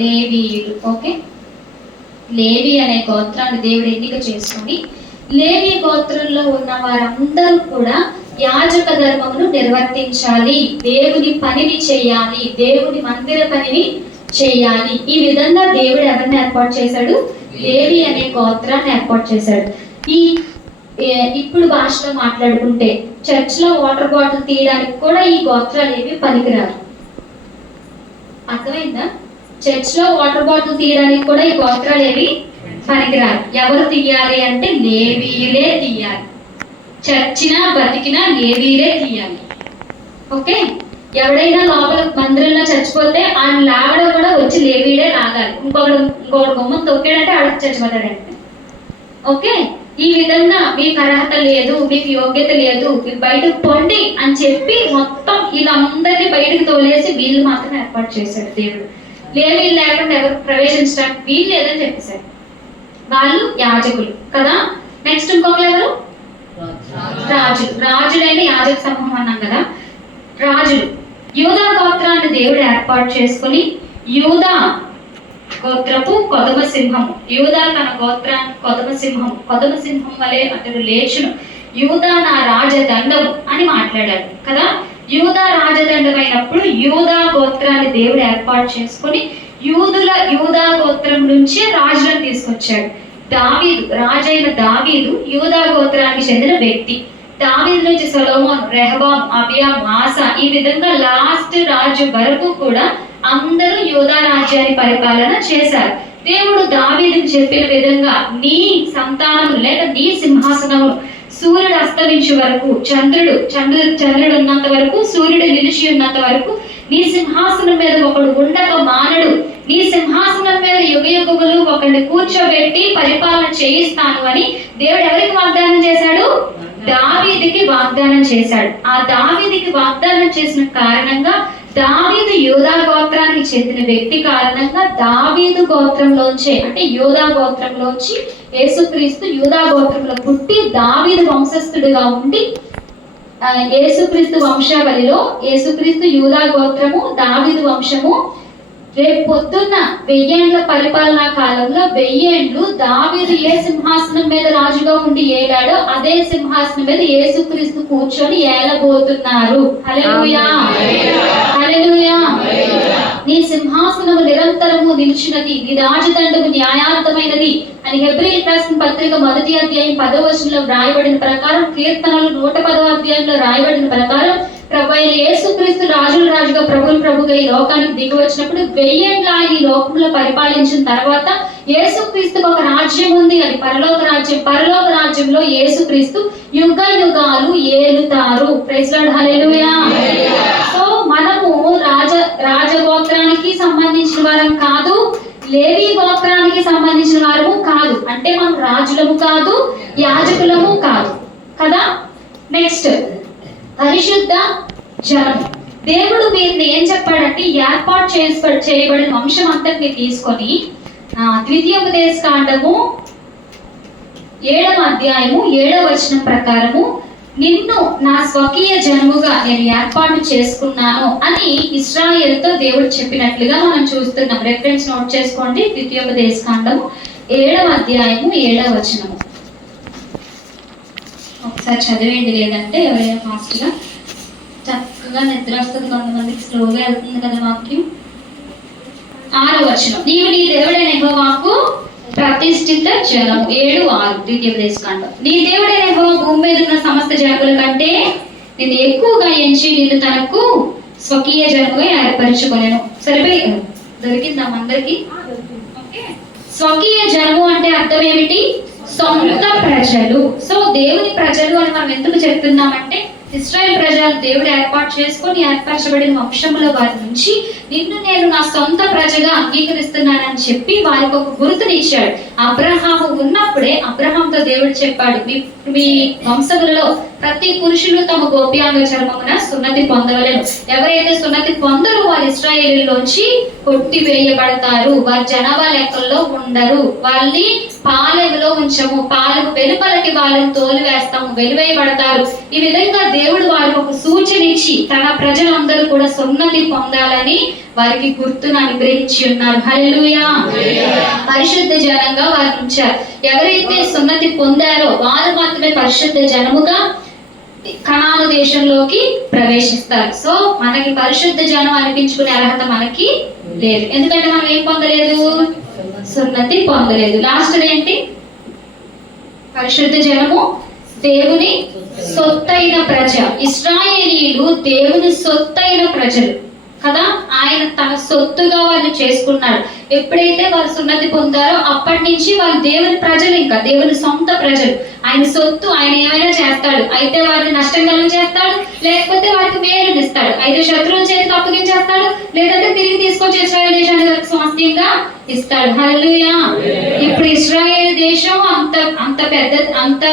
లేవీయులు. ఓకే, లేవి అనే గోత్రాన్ని దేవుడు ఎన్నిక చేసుకొని లేవి గోత్రంలో ఉన్న వారందరూ కూడా యాజక ధర్మమును నిర్వర్తించాలి, దేవుని పనిని చేయాలి, దేవుని మందిర పనిని చేయాలి. ఈ విధంగా దేవుడు ఎవరిని ఏర్పాటు చేశాడు? లేవి అనే గోత్రాన్ని ఏర్పాటు చేశాడు. ఇప్పుడు భాషలో మాట్లాడుకుంటే చర్చ్లో వాటర్ బాటిల్ తీయడానికి కూడా ఈ గోత్రాలు ఏవి పనికిరారు. అర్థమైందా? చర్చ్లో వాటర్ బాటిల్ తీయడానికి కూడా ఈ గోత్రాలు ఏవి పనికిరారు. ఎవరు తీయాలి అంటే లేవీయులే తీయాలి. చర్చినా బతికినా లేవీయులే తీయాలి. ఓకే, ఎవడైనా లోపల మందిరంలో చచ్చిపోతే ఆయన లాగడం కూడా వచ్చి లేవీయుడే లాగాలి. ఇంకొకడు గుమ్మం తొక్కాడంటే ఆడ చచ్చిపోతాడంటే. ఓకే, ఈ విధంగా మీకు అర్హత లేదు, మీకు యోగ్యత లేదు, మీరు బయటకు పొండి అని చెప్పి మొత్తం వీళ్ళందరినీ బయటకు తోలేసి వీళ్ళు మాత్రం ఏర్పాటు చేశాడు దేవుడు. లేవీయులు లేకుండా ఎవరు ప్రవేశించడానికి వీళ్ళు లేదని చెప్పేశారు. వాళ్ళు యాజకులు కదా. నెక్స్ట్ ఇంకొకరు ఎవరు? రాజులు. రాజులైన యాజక సమూహం అన్నాం కదా. రాజులు యూదా గోత్రాన్ని దేవుడు ఏర్పాటు చేసుకుని యూదా గోత్రపు కొదమ సింహము. యూదా తన గోత్రానికి కొదమ సింహం వలె అతడు లేచును, యూదా నా రాజదండము అని మాట్లాడాడు కదా. యూదా రాజదండం అయినప్పుడు యూదా గోత్రాన్ని దేవుడు ఏర్పాటు చేసుకుని యూదా గోత్రం నుంచి రాజులను తీసుకొచ్చాడు. దావీదు, రాజైన దావీదు యూదా గోత్రానికి చెందిన వ్యక్తి. దావీదు నుంచి సొలొమోన్, రెహబాం, అబియాం, ఆసా, ఈ విధంగా లాస్ట్ రాజు వరకు కూడా అందరూ యూదా రాజ్యాన్ని పరిపాలన చేశారు. దేవుడు దావీదుకు చెప్పిన విధంగా నీ సంతానము లేక నీ సింహాసనము సూర్యుడు అస్తమించే వరకు, చంద్రుడు ఉన్నంత వరకు, సూర్యుడు నిలిచి ఉన్నంత వరకు నీ సింహాసనం మీద ఒకడు ఉండక మానడు. నీ సింహాసనం మీద యుగయుగములు ఒకరిని కూర్చోబెట్టి పరిపాలన చేయిస్తాను అని దేవుడు ఎవరికి వాగ్దానం చేశాడు? దావీదుకి వాగ్దానం చేశాడు. ఆ దావీదుకి వాగ్దానం చేసిన కారణంగా, దావీదు యూదా గోత్రానికి చెందిన వ్యక్తి కారణంగా, దావీదు గోత్రంలోంచే అంటే యూదా గోత్రంలోంచి యేసుక్రీస్తు యూదా గోత్రంలో పుట్టి దావీదు వంశస్థుడిగా ఉండి, యేసుక్రీస్తు వంశావళిలో యేసుక్రీస్తు యూదా గోత్రము, దావీదు వంశము రేపు పొద్దున్న 1000 ఏండ్ల పరిపాలనా కాలంలో 1000 ఏండ్లు దావీదు ఏ సింహాసనం మీద రాజుగా ఉండి ఏలాడో అదే సింహాసనం మీద యేసుక్రీస్తు కూర్చొని ఏలబోతున్నారు. హల్లెలూయా, హల్లెలూయా. నీ సింహాసనము నిరంతరము నిలిచినది, నీ రాజదండము న్యాయార్థమైనది అని హెబ్రీయులకు రాసిన పత్రిక 1వ అధ్యాయం 10వ వచనంలో రాయబడిన ప్రకారం, కీర్తనలు 110వ అధ్యాయంలో రాయబడిన ప్రకారం, ప్రభు అయిన యేసుక్రీస్తు రాజుగా ప్రభుగా ఈ లోకానికి దిగి వచ్చినప్పుడు 1000 ఏండ్ల ఈ లోకంలో పరిపాలించిన తర్వాత యేసుక్రీస్తుకు ఒక రాజ్యం ఉంది, అది పరలోక రాజ్యం. పరలోక రాజ్యంలో యేసుక్రీస్తు యుగ యుగాలు ఏలుతారు. ప్రైజ్ లార్డ్, హల్లెలూయా. సో మనము రాజగోత్రానికి సంబంధించిన వారం కాదు, లేవీ గోత్రానికి సంబంధించిన వారము కాదు. అంటే మనం రాజులము కాదు, యాజకులము కాదు కదా. నెక్స్ట్, పరిశుద్ధ జనం. దేవుడు మీరు ఏం చెప్పాడంటే, ఏర్పాటు చేయబడిన వంశం అంతటిని తీసుకొని ద్వితీయోపదేశకాండము 7వ అధ్యాయము 7వ వచనం ప్రకారము, నిన్ను నా స్వకీయ జనముగా నేను ఏర్పాటు చేసుకున్నాను అని ఇశ్రాయేలుతో దేవుడు చెప్పినట్లుగా మనం చూస్తున్నాం. రెఫరెన్స్ నోట్ చేసుకోండి. ద్వితీయోపదేశకాండము 7వ అధ్యాయము 7వ వచనము ఒకసారి చదివేయండి, లేదంటే ఎవరైనా ఫాస్ట్గా. చక్కగా నిద్ర వస్తుంది, కొంతమందికి స్లోగా వెళ్తుంది కదా వాక్యం. 6వ వచనం, నీవు నీ దేవుడైన యెహోవాకు ప్రతిష్ఠిత జనము. 7:6 ద్వితీయోపదేశకాండం. నీ దేవుడైన యెహోవా భూమి మీద ఉన్న సమస్త జనముల కంటే నిన్ను ఎక్కువగా ఎంచి నిన్ను తనకు స్వకీయ జనముగా ఏర్పరచుకొనెను. సరిపోయి దొరికిందా అందరికి? స్వకీయ జనము అంటే అర్థం ఏమిటి? సొంత ప్రజలు. సో దేవుని ప్రజలు అని మనం ఎందుకు చెప్తున్నామంటే, ఇశ్రాయేల్ ప్రజలు దేవుడు ఏర్పాటు చేసుకొని ఏర్పరచబడిన వంశముల వారి నుంచి నిన్ను నేను నా సొంత ప్రజగా అంగీకరిస్తున్నానని చెప్పి వారికి ఒక గుర్తునిచ్చాడు. అబ్రహాము ఉన్నప్పుడే అబ్రహాంతో దేవుడు చెప్పాడు, మీ వంశములలో ప్రతి పురుషులు తమ గోప్యాంగ చర్మమున సున్నతి పొందవలెను. ఎవరైతే సున్నతి పొందరో వారు ఇశ్రాయేలులోంచి కొట్టివేయబడతారు, వారి జనాభా లెక్కల్లో ఉండరు, వాళ్ళని పాలెములో ఉంచము, పాలెము వెలుపలకి వాళ్ళని తోలివేస్తాము, వెలివేయబడతారు. ఈ విధంగా దేవుడు వారికి ఒక సూచన ఇచ్చి తన ప్రజలందరూ కూడా సున్నతి పొందాలని వారికి గుర్తును అనుగ్రహించి ఉన్నారు. హల్లెలూయా. పరిశుద్ధ జనంగా వారిని ఉంచారు. ఎవరైతే సున్నతి పొందారో వారు మాత్రమే పరిశుద్ధ జనముగా కనాను దేశంలోకి ప్రవేశిస్తారు. సో మనకి పరిశుద్ధ జనం అనిపించుకునే అర్హత మనకి లేదు, ఎందుకంటే మనం ఏం పొందలేదు? సున్నతి పొందలేదు. లాస్ట్ ఏంటి? పరిశుద్ధ జనము దేవుని సొత్తైన ప్రజ. ఇశ్రాయేలీయులు దేవుని సొత్తైన ప్రజలు కదా. ఆయన తన సొత్తుగా వాళ్ళు చేసుకున్నాడు. ఎప్పుడైతే వారు సున్నతి పొందారో అప్పటి నుంచి వాళ్ళు దేవుని ప్రజలు, ఇంకా దేవుని సొంత ప్రజలు. ఆయన సొత్తు. ఆయన ఏమైనా చేస్తాడు, అయితే వారిని నష్టం కలుగు చేస్తాడు, లేకపోతే వారికి మేలునిస్తాడు. అయితే శత్రువుల చేతికి అప్పగించేస్తాడు, లేదంటే తిరిగి తీసుకొచ్చి ఇశ్రాయేల్ దేశానికి స్వాస్థ్యంగా ఇస్తాడు. హల్లెలూయా. ఇప్పుడు ఇశ్రాయేల్ దేశం అంత పెద్ద, అంత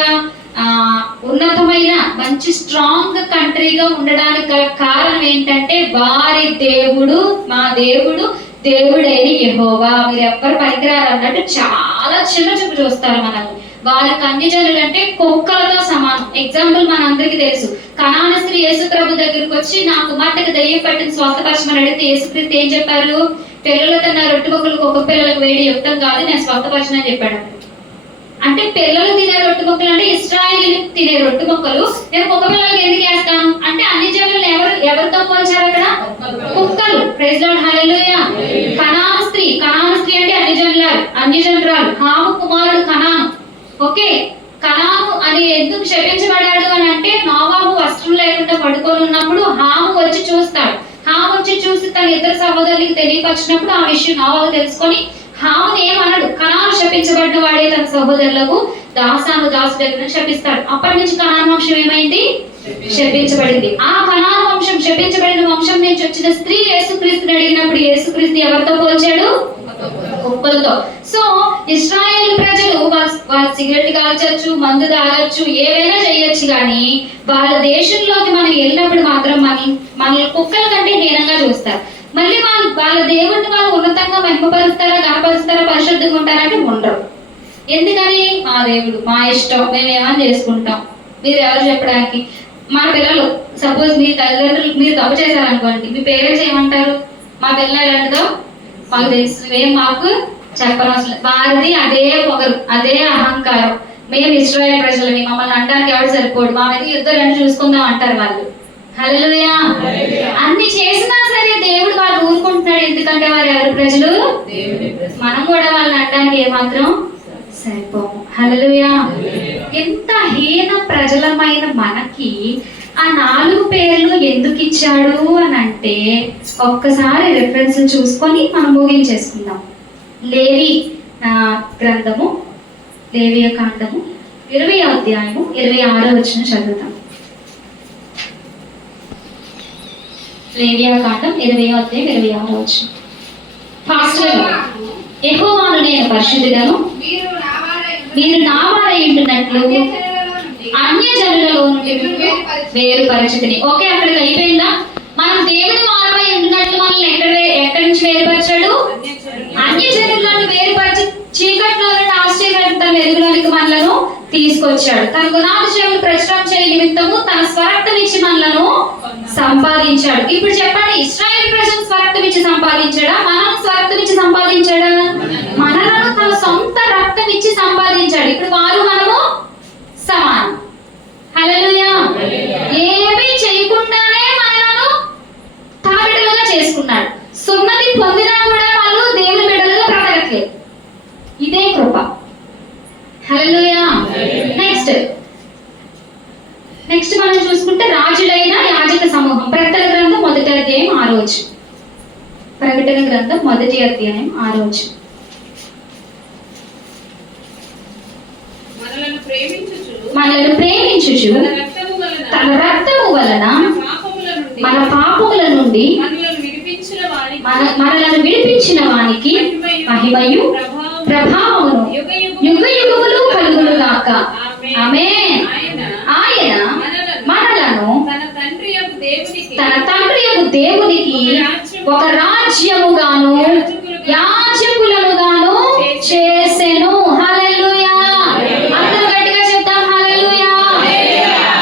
ఉన్నతమైన మంచి స్ట్రాంగ్ కంట్రీగా ఉండడానికి కారణం ఏంటంటే, వారి దేవుడు, మా దేవుడు దేవుడైన యెహోవా. మీరు ఎవ్వరు పనికిరారు అన్నట్టు చాలా చిన్న చూపు చూస్తారు మనం. వారికి అన్ని జనులు అంటే కుక్కలతో సమానం. ఎగ్జాంపుల్ మన అందరికి తెలుసు. కనాను స్త్రీ యేసు ప్రభు దగ్గరికి వచ్చి నా కుమార్తెకు దయ్యం పట్టిన స్వస్థపరచమని అడిగితే యేసుక్రీస్తు ఏం చెప్పారు? పిల్లలతో నా రొట్టె ముక్కలు కుక్క పిల్లలకు వేడి యుక్తం కాదు, నేను స్వస్థపరచనని చెప్పాడు. అంటే పిల్లలు తినే రొట్టె ముక్కలు అంటే ఇశ్రాయేలీయులు తినే రొట్టె ముక్కలు నేను కుక్క పిల్లలకి ఎందుకు వేస్తాను అంటే, అన్ని జనులను ఎవరితో పోల్చారు అక్కడ? కుక్కలు. ప్రైజ్ లార్డ్, హల్లెలూయా. కనాను స్త్రీ అంటే అన్ని జనురాలు. హాము కుమారుడు కనాను. ఓకే, కనాను అని ఎందుకు శపించబడ్డాడు అని అంటే, నోవాహు వస్త్రం లేకుండా పడుకొని ఉన్నప్పుడు హాము వచ్చి చూస్తాడు. హాము వచ్చి చూసి తన ఇద్దరు సహోదరులకు తెలియపరిచినప్పుడు ఆ విషయం నోవాహు తెలుసుకొని హాముని ఏమన్నాడు? కనాను శపించబడిన వాడే తన సహోదరులకు దాసాను దాసు దగ్గర శపిస్తాడు. అప్పటి నుంచి కనాను వంశం ఏమైంది? శపించబడింది. ఆ కనాను వంశం, శపించబడిన వంశం నుంచి వచ్చిన స్త్రీ యేసుక్రీస్తుని అడిగినప్పుడు యేసుక్రీస్తు ఎవరితో పోల్చాడు? కుక్కలతో. సో ఇశ్రాయేలు ప్రజలు వాళ్ళు సిగరెట్ కాల్చొచ్చు, మందు తాగొచ్చు, ఏవైనా చేయొచ్చు, కానీ వాళ్ళ దేశంలోకి మనం వెళ్ళినప్పుడు మాత్రం మనల్ని కుక్కల కంటే హీనంగా చూస్తారు. మళ్ళీ వాళ్ళ దేవుడిని వాళ్ళు ఉన్నతంగా మహిమపరుస్తారా, గణపరుస్తారా, పరిశుద్ధంగా ఉంటారంటే ఉండరు. ఎందుకని? మా దేవుడు, మా ఇష్టం, మేము ఏమని చేసుకుంటాం. మీరు ఎవరు చెప్పడానికి? మా పిల్లలు సపోజ్ మీ తల్లిదండ్రులు మీరు తప్పు చేశారనుకోండి, మీ పేరెంట్స్ ఏమంటారు? మా పిల్లలు ఎలాంటిదో మాకు తెలుసు, ఏం మాకు చెప్పనవసరం. వారిది అదే పొగరు, అదే అహంకారం. మేము ఇశ్రాయేలు ప్రజలని, మమ్మల్ని అనడానికి ఎవరు సరిపోడు, మా మీద యుద్ధం రెండు చూసుకుందాం అంటారు వాళ్ళు. హల్లెలూయా. అన్ని చేసినా సరే దేవుడు వాళ్ళు ఊరుకుంటున్నాడు. ఎందుకంటే వారు ఎవరు ప్రజలు? మనం కూడా వాళ్ళని అనడానికి ఏమాత్రం సరిపోము. హల్లెలూయా. ఎంత హీన ప్రజలమైన మనకి ఆ 4 పేర్లు ఎందుకు ఇచ్చాడు అని అంటే, ఒక్కసారి రెఫరెన్స్ చూసుకొని మనం ముగించేసుకుందాం. లేవి గ్రంథము, లేవియ కాండము 20వ అధ్యాయము 26వ వచనం చదువుతాం. లేవియ కాండం 20వ అధ్యాయం 26వ వచనం. ఫాస్ట్‌గా యెహోవాను నేను పరిశుద్ధుడను, మీరు నా వారై ఉంటున్నట్లు అన్యజనులలో నుండి వేరు పరిచితిని. ఓకే, అక్కడికి అయిపోయిందా? మనం దేవుని వారమై ఉంటున్నట్లు మనల్ని ఎక్కడి నుంచి వేరుపరిచాడు? అన్యజనులను వేరుపరిచి చీకట్లో నుండి ఆశ్చర్యకరమైన వెలుగులోనికి మనలను తీసుకొచ్చాడు. తన గుణాతిశయములు ప్రచురం చేయ నిమిత్తము తన స్వరక్తం ఇచ్చి మనలను సంపాదించాడు. ఇప్పుడు చెప్పండి, ఇశ్రాయేలు ప్రజలు స్వరక్తం ఇచ్చి సంపాదించాడా? మనం స్వరక్తం ఇచ్చి సంపాదించాడా? మనలను తన సొంత రక్తం ఇచ్చి సంపాదించాడు. ఇప్పుడు వారు మనము సమానం. హల్లెలూయా. ఏమీ చేయకుండానే మనలను తన బిడ్డలుగా చేసుకున్నాడు. సున్నతి పొందినా కూడా వాళ్ళు దేవుని బిడ్డలుగా బ్రతకట్లేదు. ఇదే కృప. హల్లెలూయా. నెక్స్ట్ మనం చూసుకుంటే రాజులైన యాజక సమూహం. ప్రకటన గ్రంథం 1వ అధ్యాయం 6వ వచనం. ప్రకటన గ్రంథం 1వ అధ్యాయం 6వ వచనం. మనలను ప్రేమించుచు తన రక్తము వలన మన పాపముల నుండి మనలను విడిపించిన వానికి మహిమయు ప్రభావమును యుగయుగములు కలుగును గాక. ఆమేన్. ఆయన మనలను తన తండ్రి యొక్క దేవునికి ఒక రాజ్యముగాను యాజకులముగాను చేసెను. హల్లెలూయా. అందరూ గట్టిగా చెప్తాం హల్లెలూయా.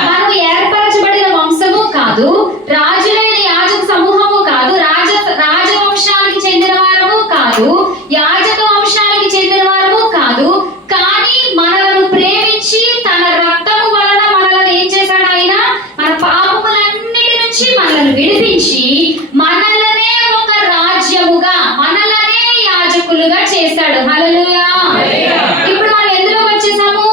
మనము ఏర్పరచబడిన వంశము కాదు, రాజులైన యాజక సమూహము కాదు, రాజవంశానికి చెందిన వారము కాదు, యాజక వంశానికి చెందిన వారము కాదు, కానీ మనలను ప్రేమించి తన రక్తము వలన మనలను ఏం చేశాడు? ఆయన మన పాపములన్నిటి నుంచి మనల్ని విడిపించి మనలనే ఒక రాజ్యముగా, మనలనే యాజకులుగా చేశాడు. హల్లెలూయా. ఇప్పుడు మనం ఎందులోకి వచ్చేసాము?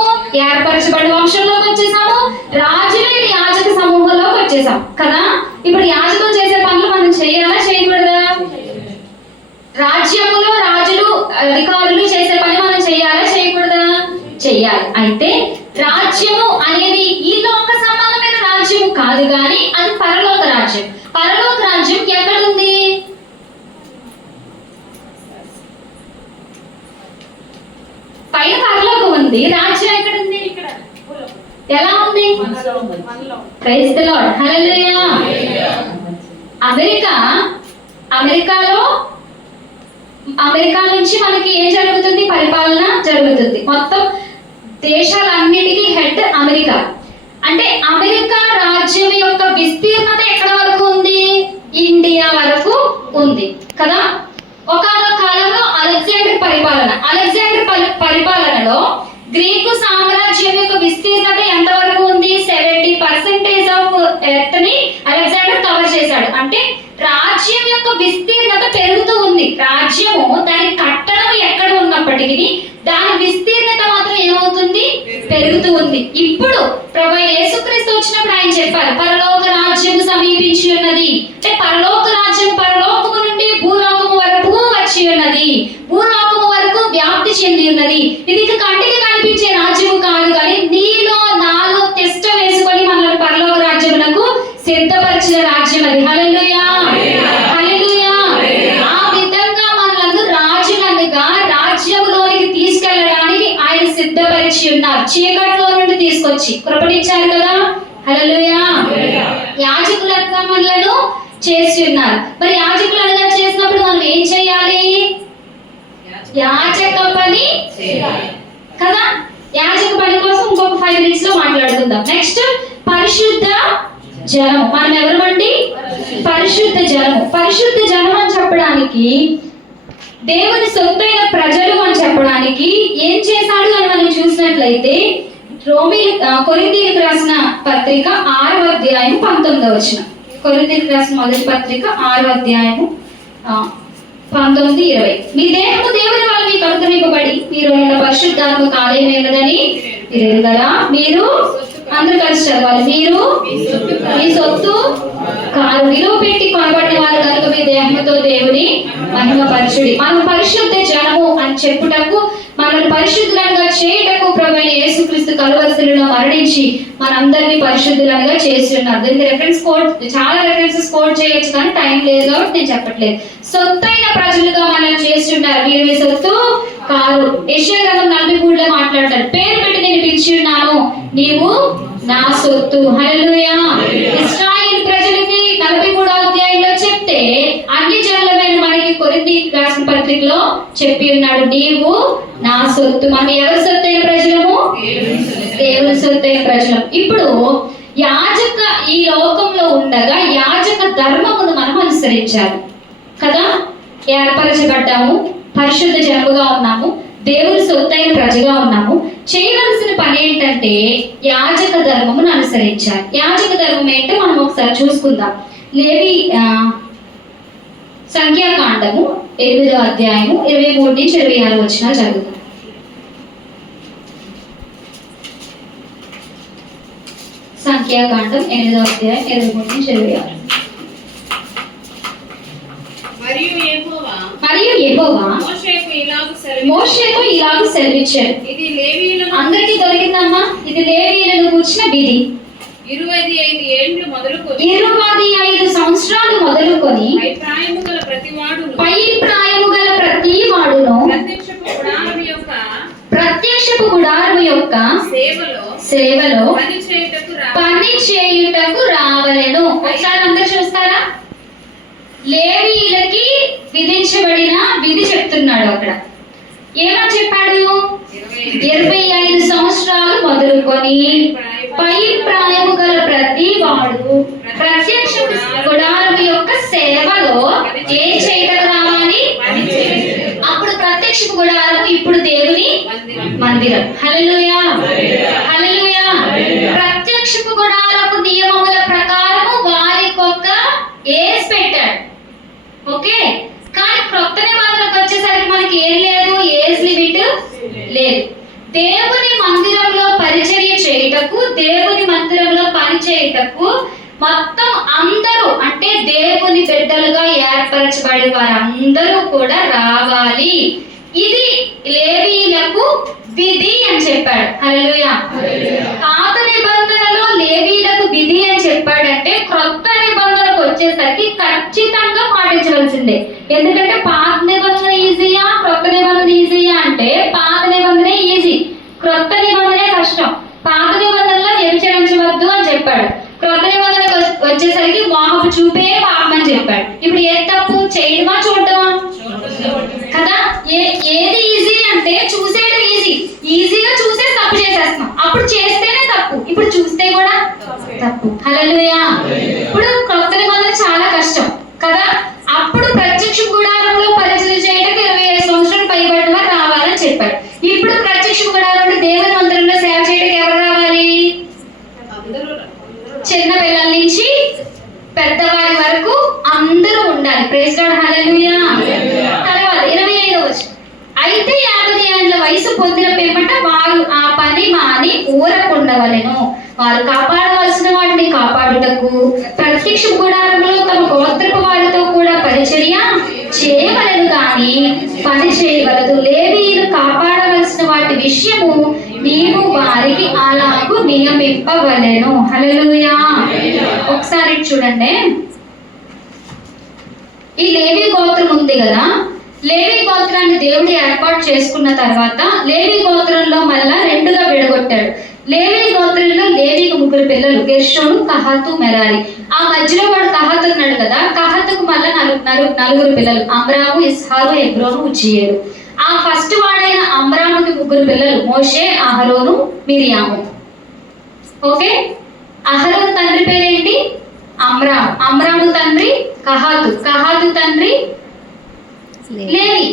ఏర్పరచబడిన వంశంలోకి వచ్చేసాము, రాజులైన యాజక సమూహంలోకి వచ్చేసాం కదా. ఇప్పుడు యాజకులు చేసే పనులు మనం చేయాలా, చేయకూడదా? రాజ్యములో రాజులు అధికారులు చేసే పని మనం చేయాలా, చేయకూడదా? చెయ్యాలి. అయితే రాజ్యము అనేది ఈ లోక సంబంధమైన రాజ్యము కాదు, కానీ అది పరలోక రాజ్యం. పరలోక రాజ్యం ఎక్కడ ఉంది? పైన పరలోకం ఉంది, రాజ్యం ఎక్కడ ఉంది? ఎలా ఉంది? Praise the lord. Hallelujah. America నుంచి మనకి ఏం జరుగుతుంది? పరిపాలన జరుగుతుంది. మొత్తం దేశాలన్నిటికీ హెడ్ అమెరికా. అంటే అమెరికా రాజ్యం యొక్క విస్తీర్ణత ఎక్కడ వరకు ఉంది? ఇండియా వరకు ఉంది కదా. ఒకనొక కాలంలో అలెగ్జాండర్ పరిపాలనలో గ్రీకు సామ్రాజ్యం యొక్క విస్తీర్ణత ఎంత వరకు ఉంది? 70% ఆఫ్ ఎర్త్ ని అలెగ్జాండర్ కవర్ చేశాడు. అంటే రాజ్యం యొక్క విస్తీర్ణత పెరుగుతూ ఉంది. రాజ్యము దాని కట్టడం ఎక్కడ ఉన్నప్పటికీ దాని విస్తీర్ణత మాత్రం ఏమవుతుంది? పెరుగుతూ ఉంది. ఇప్పుడు ప్రభువైన యేసుక్రీస్తు వచ్చినప్పుడు ఆయన చెప్పారు, పరలోక రాజ్యం సమీపించి ఉన్నది. అంటే పరలోక రాజ్యం పరలోకము నుండి భూలోకము వరకు వచ్చి ఉన్నది, భూలోకము వరకు వ్యాప్తి చెంది ఉన్నది. ఇది ఇక కంటికి కనిపించే రాజ్యము కాదు, కానీ నీలో నాలో తిష్ట వేసుకొని మనల్ని పరలోక రాజ్యములకు సిద్ధపరిచిన రాజ్యం అది. హల్లెలూయా, హల్లెలూయా. ఆ విధంగా మనల్ని రాజులనుగా రాజ్యములోనికి తీసుకెళ్ళడానికి ఆయన సిద్ధపరిచి ఉన్నారు. చీకట్లో నుండి తీసుకొచ్చి కృపణించారు కదా. హల్లెలూయా. యాజకులుగా మనలను చేసి ఉన్నారు. మరి యాజకులుగా చేసినప్పుడు మనం ఏం చేయాలి? యాజక పని కదా. యాజక పని కోసం ఇంకొక 5 minutes లో మాట్లాడుకుందాం. నెక్స్ట్ పరిశుద్ధ జనం. మనం ఎవరమండి? పరిశుద్ధ జనము. పరిశుద్ధ జనం అని చెప్పడానికి, దేవుని సొత్తైన ప్రజలు అని చెప్పడానికి ఏం చేశాడు అని మనం చూసినట్లయితే కొరింథీయులకు రాసిన పత్రిక 6వ అధ్యాయం 19వ వచనం. కొరింథీయులకు రాసిన మొదటి పత్రిక 6వ అధ్యాయము 19-20. మీ దేహము దేవుని వల్ల మీకు అనుగ్రహింపబడి మీరు పరిశుద్ధాత్మక ఆలయమైనదని మీరు ఎరుగరా? మీరు అందరూ కలిసి చదవాలి. మీరు మీ సొత్తు కారు, విలువ పెట్టి కొనబడిన వారు కనుక మీ దేహంతో దేవుని మహిమపరచుడి. మనం పరిశుద్ధ జనము అని చెప్పుటకు, మనల్ని పరిశుద్ధులుగా చేయుటకు ప్రభువైన యేసుక్రీస్తు కలువరి శిలువలో మరణించి మనందరినీ పరిశుద్ధులుగా చేసి ఉన్నారు. దీనికి రెఫరెన్స్ కోడ్, చాలా రెఫరెన్సెస్ కోడ్ చేయొచ్చు, కానీ టైం లేదు కాబట్టి నేను చెప్పట్లేదు. సొత్తైన ప్రజలుగా మనల్ని చేసి ఉన్నారు. మీరు మీ సొత్తు కారు. యెషయా గ్రంథం 43లో మాట్లాడతాడు, పేరు పెట్టి నేను పిలిచి ఉన్నాను, నీవు నా సొత్తు. హల్లెలూయా. ఇశ్రాయేలు ప్రజలకి 43వ అధ్యాయంలో చెప్తే, అన్ని జనులమైన మనకి కొరింథీయులకు రాసిన పత్రికలో చెప్పి ఉన్నాడు, నీవు నా సొత్తు. మనం ఎవరి సొత్తైన ప్రజలము? దేవుని సొత్తైన ప్రజలం. ఇప్పుడు యాజక ఈ లోకంలో ఉండగా యాజక ధర్మమును మనం అనుసరించాలి కదా. ఏర్పరచబడ్డాము, పరిశుద్ధ జనముగా ఉన్నాము, దేవుని సొత్తైన ప్రజగా ఉన్నాము. చేయవలసిన పని ఏంటంటే యాజక ధర్మమును అనుసరించాలి. యాజక ధర్మం ఏంటో మనం ఒకసారి చూసుకుందాం. లేవి సంఖ్యాకాండము 8వ అధ్యాయము 23-26 వచనాలు చదువుతాం. సంఖ్యాకాండం 8వ అధ్యాయం 23-26. మరియు యెహోవా మోషేకు ఇలాగ సెలవిచ్చాడు. ఇది లేవీయులను, అందరికీ దొరికిందమ్మా? ఇది లేవీయులను కూర్చిన విధి. 25 సంవత్సరాలు మొదలుకొని పై ప్రాయము గల ప్రతి వాడును ప్రత్యక్షపు గుడారము యొక్క సేవలో పని చేయుటకు రావలెను. ఒకసారి అందరు చూస్తారా? లేవీయులకి విధించబడిన విధి చెప్తున్నాడు అక్కడ. ఏమని చెప్పాడు? 25 సంవత్సరాలు మొదలుకొని పై ప్రాయము గల ప్రతి వాడు ప్రత్యక్ష గుడారము యొక్క సేవలో ఏం చేయటకు రావాలి? అప్పుడు ప్రత్యక్ష గుడారము ఇప్పుడు దేవుని మందిరం. హల్లెలూయా, హల్లెలూయా. ప్రత్యక్ష గుడారము నియమముల ప్రకారము వారికొక ఏజ్ పెట్టాడు. ఓకే, కానీ క్రొత్త నిబంధనకు వచ్చేసరికి మనకి ఏం లేదు, ఏజ్ లిమిట్ లేదు. దేవుని మందిరంలో పరిచర్య చేయుటకు, దేవుని మందిరంలో పని చేయుటకు మొత్తం అందరూ, అంటే దేవుని బిడ్డలుగా ఏర్పరచబడి వారందరూ కూడా రావాలి. ఇది లేవీయులకు విధి అని చెప్పాడు. హల్లెలూయా. పాత నిబంధనలో లేవీయులకు విధి అని చెప్పాడంటే క్రొత్త నిబంధనకు వచ్చేసరికి ఖచ్చితంగా పాటించవలసిందే. ఎందుకంటే పాత నిబంధన ఈజీయా, క్రొత్త నిబంధన ఈజీయా అంటే పాత నిబంధనే ఈజీ, క్రొత్త నిబంధనే కష్టం. పాత నిబంధనలో వ్యభిచరించవద్దు అని చెప్పాడు. క్రొత్త నిబంధనకు వచ్చేసరికి మోహపు చూపే పాపం అని చెప్పాడు. ఇప్పుడు ఏ తప్పు చేయడమా చూడటమా కదా? ఏది ఈజీ అంటే చూసేయడం ఈజీగా చూసే తప్పు చేసేస్తాం. అప్పుడు చేస్తేనే తప్పు, ఇప్పుడు చూస్తే కూడా తప్పు. హల్లెలూయా. ఇప్పుడు క్రొత్త నిబంధన చాలా కష్టం కదా. అప్పుడు ప్రత్యక్ష గుడారంలో పరిచయం చేయడానికి 25 సంవత్సరాలు పైబడిన వారు రావాలని చెప్పాడు. ఇప్పుడు ప్రత్యక్ష గుడారంలో దేవుని మందిరంలో సేవ చేయడానికి ఎవరు రావాలి? చిన్న పిల్లల నుంచి పెద్దవారి వరకు అందరూ ఉండాలి. Praise Lord. హల్లెలూయా. తర్వాత 25వ వచనం. అయితే 50 ఏళ్ల వయసు పొందిన పిమ్మట వారు ఆ పని మాని ఊరకుండవలెను. వారు కాపాడవలసిన వాటిని కాపాడుటకు ప్రత్యక్ష గుడారంలో తమ గోత్రపు వారితో కూడా పరిచర్య చేయవలెను గాని పని చేయవలదు. లేవీయులు కాపాడవలసిన వాటి విషయము నీవు వారికి అలాగూ నియమింపవలెను. హల్లెలూయా. ఒకసారి చూడండి, ఈ లేవీ గోత్రం ఉంది కదా, లేవీ గోత్రాన్ని దేవుడు ఏర్పాటు చేసుకున్న తర్వాత లేవీ గోత్రంలో మళ్ళా రెండుగా విడగొట్టాడు. లేవీ గోత్రంలో లేవీకి 3 పిల్లలు, గెర్షోను, కహాతు, మెరారి. ఆ మధ్యలో వాడు కహాతు ఉన్నాడు కదా, కహాతుకు మళ్ళా నలుగురు పిల్లలు, అమ్రాము, ఇస్హారు, హెబ్రోను, ఉజ్జియేలు. ఆ ఫస్ట్ వాడైన అమ్రాముకి 3 పిల్లలు, మోషే, అహరోను, మిరియాము. ఓకే, అహరోను తండ్రి పేరేంటి? అమ్రాము. అమ్రాము తండ్రి కహాతు. కహాతు తండ్రి లేవి.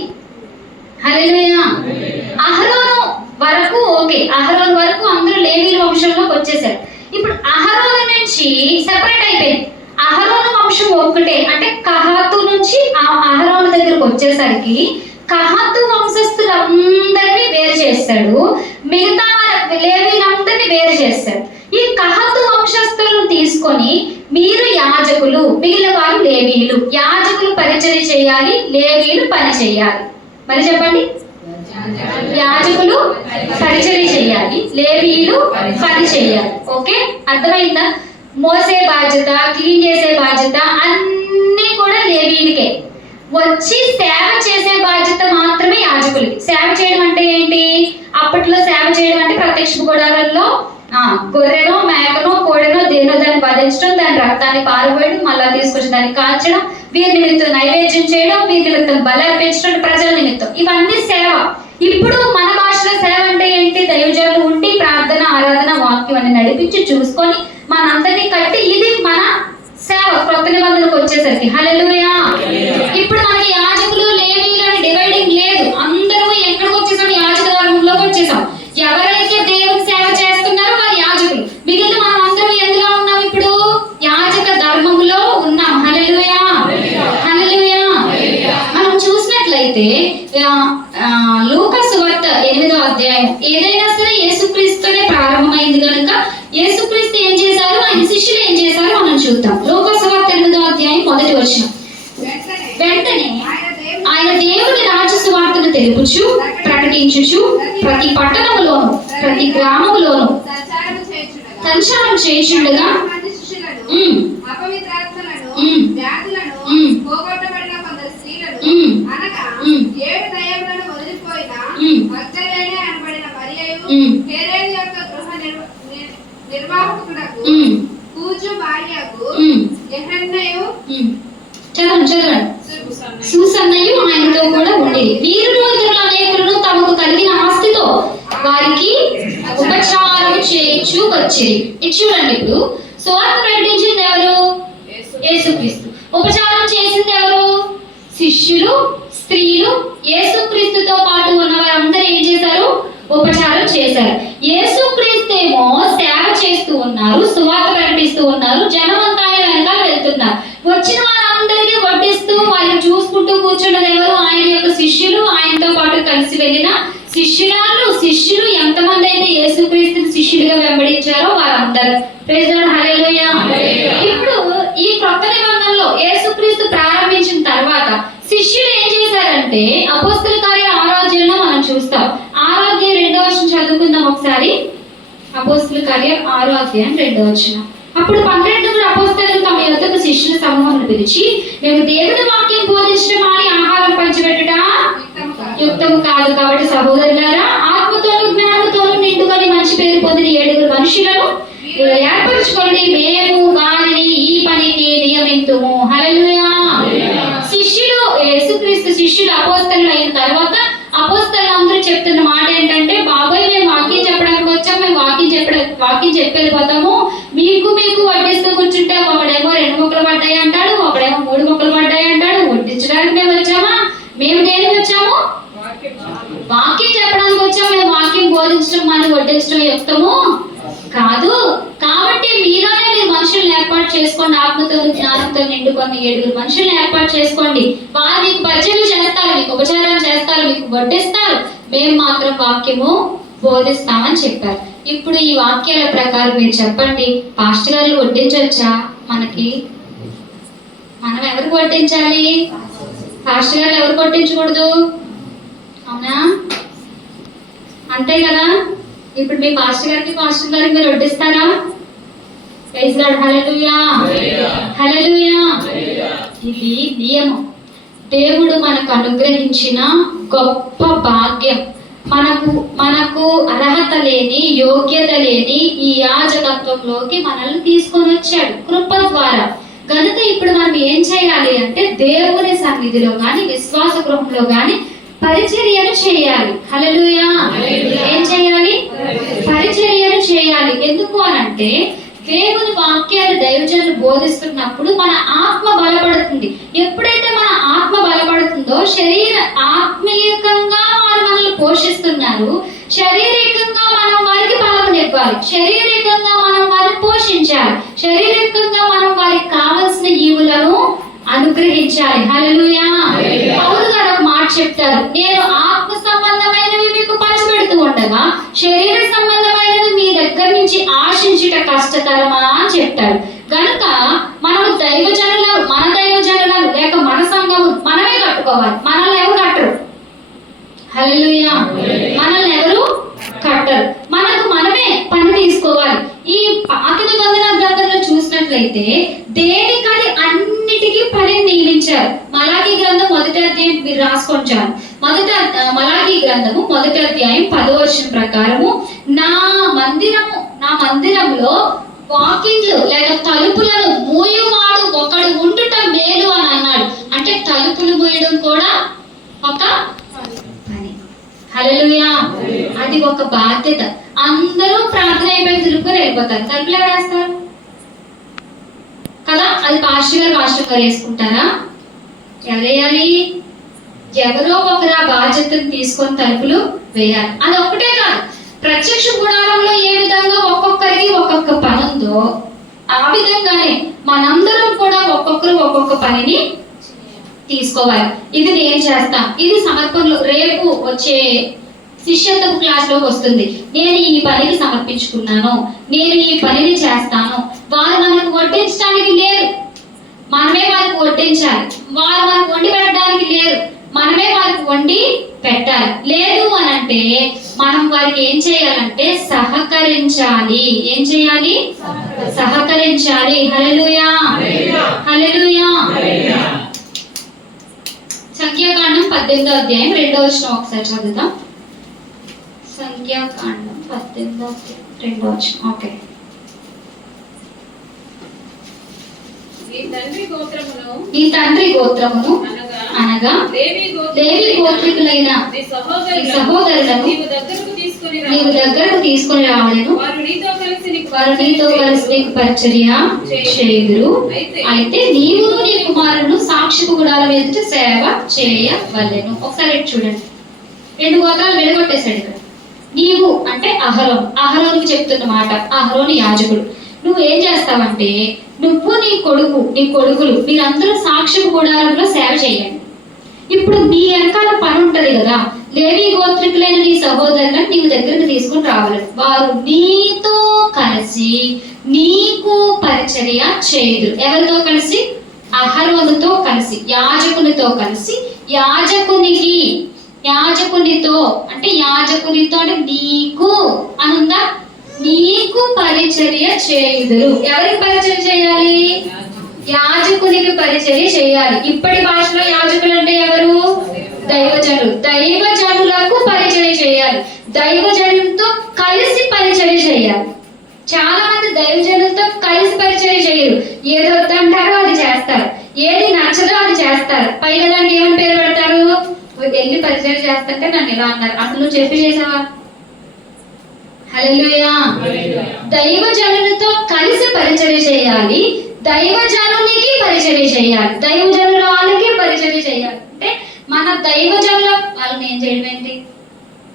హల్లెలూయా. అహరోను వరకు ఓకే, అహరోను వరకు అందరూ లేవీల వంశంలోకి వచ్చేసారు. ఇప్పుడు అహరోను నుంచి సెపరేట్ అయిపోయింది. అహరోను వంశం ఒక్కటే, అంటే కహాతు నుంచి అహరోను దగ్గరకు వచ్చేసరికి కహాతు వంశస్థులందరినీ వేరు చేస్తాడు, మిగతా లేవీలందరినీ వేరు చేస్తాడు. ఈ కహాతు వంశస్థులను తీసుకొని మీరు యాజకులు, మిగిలిన వారు లేవీయులు. యాజకులు పరిచర్య చేయాలి, లేవీయులు పని చేయాలి. మరి చెప్పండి, యాజకులు పరిచర్య చేయాలి, లేవీయులు పని చేయాలి. ఓకే, అర్థమైందా? మోసే బాధ్యత, క్లీన్ చేసే బాధ్యత అన్నీ కూడా లేవీయులకే. వచ్చి సేవ చేసే బాధ్యత మాత్రమే యాజకులకి. సేవ చేయడం అంటే ఏంటి? అప్పట్లో సేవ చేయడం అంటే ప్రత్యక్ష గుడారంలో గొర్రెనో, మేకనో, కోడెనో, దేనో దాన్ని వధించడం, దాని రక్తాన్ని పారబోయడం, మళ్ళా తీసుకొచ్చి దాన్ని కాల్చడం, వీరి నిమిత్తం నైవేద్యం చేయడం, వీరి నిమిత్తం బలి అర్పించడం, ప్రజల నిమిత్తం, ఇవన్నీ సేవ. ఇప్పుడు మన భాషలో సేవ అంటే ఏంటి? దైవజనులు ఉండి ప్రార్థన, ఆరాధన, వాక్యం అని నడిపించి చూసుకొని మనందరినీ కట్టి, ఇది మన సేవ. కొత్త నిబంధనకు వచ్చేసరికి హల్లెలూయా. ఇప్పుడు మనకి యాజకులు, లేవీయులు అని డివైడింగ్ లేదు. అందరూ ఎక్కడికి వచ్చేసాం? యాజక ధర్మంలోకి వచ్చేసాం. ఎవరైతే దేవుని సేవ చేస్తున్నారో వారు యాజకులు. మిగిలిన మనం అందరం ఎందులో ఉన్నాం? ఇప్పుడు యాజక ధర్మంలో ఉన్నాం. హల్లెలూయా, హల్లెలూయా. మనం చూసినట్లయితే లూకా సువార్త 8వ అధ్యాయం, ఏదైనా సరే యేసుక్రీస్తునే ప్రారంభమైంది కనుక యేసుక్రీస్తు ఏం చేశారు, ఆయన శిష్యులు ఏం చేశారు మనం చూద్దాం. లూకా సువార్త 8వ అధ్యాయం 1వ వచనం. వెంటనే ఆయన దేవుని రాజ్య సువార్తను తెలుపుచు, ప్రకటించుచు ప్రతి పట్టణములోను, ప్రతి గ్రామములోను సంచారం చేయుచుండగా సూసన్నయు ఆయనతో కూడా ఉండేది. వీరును ఇతరుల అనేకులను తమకు కలిగిన ఆస్తితో వారికి ఉపచారం చేయించు వచ్చేది. ఇది చూడండి, ఇప్పుడు సువార్త ప్రకటించింది ఎవరు? యేసుక్రీస్తు. ఉపచారం చేసింది ఎవరు? శిష్యులు, స్త్రీలు. యేసుక్రీస్తుతో పాటు ఉన్న వారందరూ ఏం చేశారు? ఉపచారం చేశారు. యేసుక్రీస్తు ఏమో సేవ చేస్తూ ఉన్నారు, సువార్త ప్రకటిస్తూ ఉన్నారు, జనం అంతా ఆయన వెనకాల వెళ్తున్నారు. వచ్చిన వారందరికీ వడ్డిస్తూ వారిని చూసుకుంటూ కూర్చున్నది ఎవరు? ఆయన యొక్క శిష్యులు, ఆయనతో పాటు కలిసి వెళ్ళిన శిష్యురాలు. శిష్యులు ఎంతమంది అయితే యేసుక్రీస్తుని శిష్యులుగా వెంబడించారో వారందరూ. ప్రైజ్ లార్డ్, హల్లెలూయా. ఇప్పుడు ఈ క్రొత్త నిబంధనలో యేసుక్రీస్తు ప్రారంభించిన తర్వాత శిష్యులు ఏం చేశారంటే, అపోస్తల కార్యాల 6వ అధ్యాయంలో మనం చూస్తాం. 6వ అధ్యాయం 2వ వచనం చదువుకుందాం ఒకసారి. అపోస్తల కార్యాలు 6వ అధ్యాయం 2వ వచనం. అప్పుడు 12 అపోస్తలులు తమ యొద్దకు శిష్యుల సమూహమును పిలిచి, మేము దేవుని వాక్యం బోధించడం అని ఆహారం పంచిపెట్టుట యుక్తము కాదు. కాబట్టి సహోదరులారా, ఆత్మతోను జ్ఞానముతోను నిండుకొని మంచి పేరు పొందిన 7 మనుషులను ఏర్పరచుకోండి, మేము వారిని ఈ పనికి నియమింతుము. హల్లెలూయా. శిష్యులు, యేసుక్రీస్తు శిష్యులు అపోస్తలులు అయిన తర్వాత అపోస్తలులు అందరూ చెప్తున్న మాట ఏంటంటే, బాబాయ్ మేము వాక్యం చెప్పడానికి వచ్చాం, మేము వాక్యం చెప్పేళ్ళిపోతాము, మీకు వడ్డిస్తూ కూర్చుంటే ఒకడేమో 2 ముక్కలు పడ్డాయి అంటాడు, ఒకడేమో 3 ముక్కలు పడ్డాయి అంటాడు. వడ్డించడానికి మేము వచ్చామా? మేము దేనికి వచ్చాము? వాక్యం చెప్పడానికి వచ్చాము. మేము వాక్యం బోధించడం మన వడ్డించడం యుక్తము కాదు. కాబట్టి మీలోనే మీరు మనుషులను ఏర్పాటు చేసుకోండి, ఆత్మతో జ్ఞానంతో నిండుకొని 7 మనుషులను ఏర్పాటు చేసుకోండి. వారు మీకు పరిచయం చేస్తారు, మీకు ఉపచారం చేస్తారు, మీకు వడ్డిస్తారు. మేము మాత్రం వాక్యము బోధిస్తామని చెప్పారు. ఇప్పుడు ఈ వాక్యాల ప్రకారం మీరు చెప్పండి, పాస్టర్ గారు వడ్డించవచ్చా? మనకి మనం ఎవరికి వడ్డించాలి? పాస్టర్ గారు ఎవరు వడ్డించకూడదు? అవునా? అంతే కదా. ఇప్పుడు మీ పాస్టర్ గారికి మీరు వడ్డిస్తారా? Praise Lord. హల్లెలూయా, హల్లెలూయా. ఇది నియమం. దేవుడు మనకు అనుగ్రహించిన గొప్ప భాగ్యం. మనకు అర్హత లేని, యోగ్యత లేని ఈ యాజకత్వంలోకి మనల్ని తీసుకొని వచ్చాడు కృప ద్వారా. కనుక ఇప్పుడు మనం ఏం చేయాలి అంటే దేవుని సన్నిధిలో కానీ విశ్వాస గృహంలో కానీ పరిచర్యను చేయాలి. హల్లెలూయా. ఏం చేయాలి? పరిచర్యను చేయాలి. ఎందుకు అనంటే దేవుని వాక్యాలు దైవజనులు బోధిస్తున్నప్పుడు మన ఆత్మ బలపడుతుంది. ఎప్పుడైతే మన ఆత్మ బలపడుతుందో ఆత్మీయంగా వారు మనల్ని పోషిస్తున్నారు, శారీరకంగా మనం వారికి బలమునివ్వాలి, శారీరకంగా మనం వారిని పోషించాలి, శారీరకంగా మనం వారికి కావలసిన ఈవులను అనుగ్రహించాలి. హల్లెలూయా. పౌలు గారు ఒక మాట చెప్తారు, నేను ఆత్మ సంబంధమైనవి మీకు పంచిపెడుతూ ఉండగా శరీర సంబంధమైనవి మీ దగ్గర నుంచి ఆశించుట కష్టతరమా అని చెప్తారు. గనుక మనం మన దైవజనులను లేక మన సంఘము మనమే కట్టుకోవాలి. మనల్ని ఎవరు కట్టరు. హల్లెలూయా. మనల్ని ఎవరు కట్టరు. మనమే పని తీసుకోవాలి. ఈ పాత నిబంధన గ్రంథంలో చూసినట్లయితే దేనికది అన్నిటికీ పని నియమించారు. మలాకీ గ్రంథం 1వ అధ్యాయం మీరు రాసుకొంచారు. మలాకీ గ్రంథము 1వ అధ్యాయం 10వ వచనం ప్రకారము నా మందిరంలో వాకింగ్లు లేక తలుపులను మూయువాడు ఒకడు ఉండుట మేలు అని అన్నాడు. అంటే తలుపులు మూయడం కూడా ఒక పని. హల్లెలూయా. అది ఒక బాధ్యత. అందరూ ప్రార్థన అయిపోయి తిరుగుకొని వెళ్ళిపోతారు. తలుపులు ఎవరు వేస్తారు కదా? అది పాస్టర్ గారు వేసుకుంటారా? ఎవరు వేయాలి? ఎవరో ఒకరు ఆ బాధ్యతను తీసుకొని తలుపులు వేయాలి. అది ఒక్కటే కాదు, ప్రత్యక్ష గుడారంలో ఏ విధంగా ఒక్కొక్కరికి ఒక్కొక్క పని ఉందో ఆ విధంగానే మనందరం కూడా ఒక్కొక్కరు ఒక్కొక్క పనిని తీసుకోవాలి. ఇది నేను చేస్తాను, ఇది సమర్పణలో రేపు వచ్చే శిష్యత్వ క్లాస్ లో వస్తుంది. నేను ఈ పనిని సమర్పించుకున్నాను, నేను ఈ పనిని చేస్తాను. వారు మనకు వడ్డించడానికి లేరు, మనమే వారికి వడ్డించాలి. వారు మనకు వండి పెట్టడానికి లేరు, మనమే వారికి వండి పెట్టాలి. లేదు అని అంటే మనం వారికి ఏం చేయాలంటే సహకరించాలి. ఏం చేయాలి? సహకరించాలి. హల్లెలూయా, హల్లెలూయా. సంఖ్యాకాండం 18వ అధ్యాయం 2వ వచనం ఒకసారి చదువుతాం. సంఖ్యాకాండం 18వ అధ్యాయం 2వ వచనం. ఓకే. ఈ తండ్రి గోత్రమును అనగా లేవి గోత్రికులైన సహోదరులను నీవు దగ్గరకు తీసుకొని రావడను, వారు నీతో కలిసి నీకు పరిచర్య చేయుదురు. అయితే నీవు నీ కుమారులను సాక్షిపు గుడారం ఎదుట సేవ చేయవలెను. ఒకసారి చూడండి, 2 గోత్రాలు విడగొట్టేశాడు ఇక్కడ. నీవు అంటే అహరోనుకి చెప్తున్న మాట. అహరోను యాజకుడు. నువ్వు ఏం చేస్తావంటే నువ్వు నీ కొడుకులు మీరందరూ సాక్షిపు గుడారంలో సేవ చేయండి. ఇప్పుడు నీ వెనకాల పని ఉంటది కదా, లేవి గోత్రికులైన నీ సహోదరులను నీవు దగ్గరకు తీసుకుని రావాలి. వారు నీతో కలిసి నీకు పరిచర్య చేయుదురు. ఎవరితో కలిసి? అహరోనుతో కలిసి, యాజకునితో కలిసి. యాజకునితో అంటే నీకు అనుందా? నీకు పరిచర్య చేయుదురు. ఎవరికి పరిచర్య చేయాలి? యాజకునికి పరిచర్య చేయాలి. ఇప్పటి భాషలో యాజకులు అంటే ఎవరు? దైవజనులు. దైవజనులకు పరిచర్య చేయాలి. దైవజనులతో కలిసి పరిచర్య చేయాలి. చాలా మంది దైవజనులతో కలిసి పరిచర్య చేయరు. ఏది వద్దంటారో అది చేస్తారు, ఏది నచ్చదో అది చేస్తారు. పైగా దానికి ఏమని పేరు పెడతారు? వెళ్ళి పరిచర్య చేస్తుంటే నన్ను ఇలా అన్నారు. అసలు నువ్వు చెప్పి చేసావా? హల్లెలూయా. దైవజనులతో కలిసి పరిచర్య చేయాలి, దైవజనునికి పరిచర్య చేయాలి, దైవజనురాలకి పరిచర్య చేయాలి. అంటే మన దైవజనుల వాళ్ళని ఏం చేయడం ఏంటి?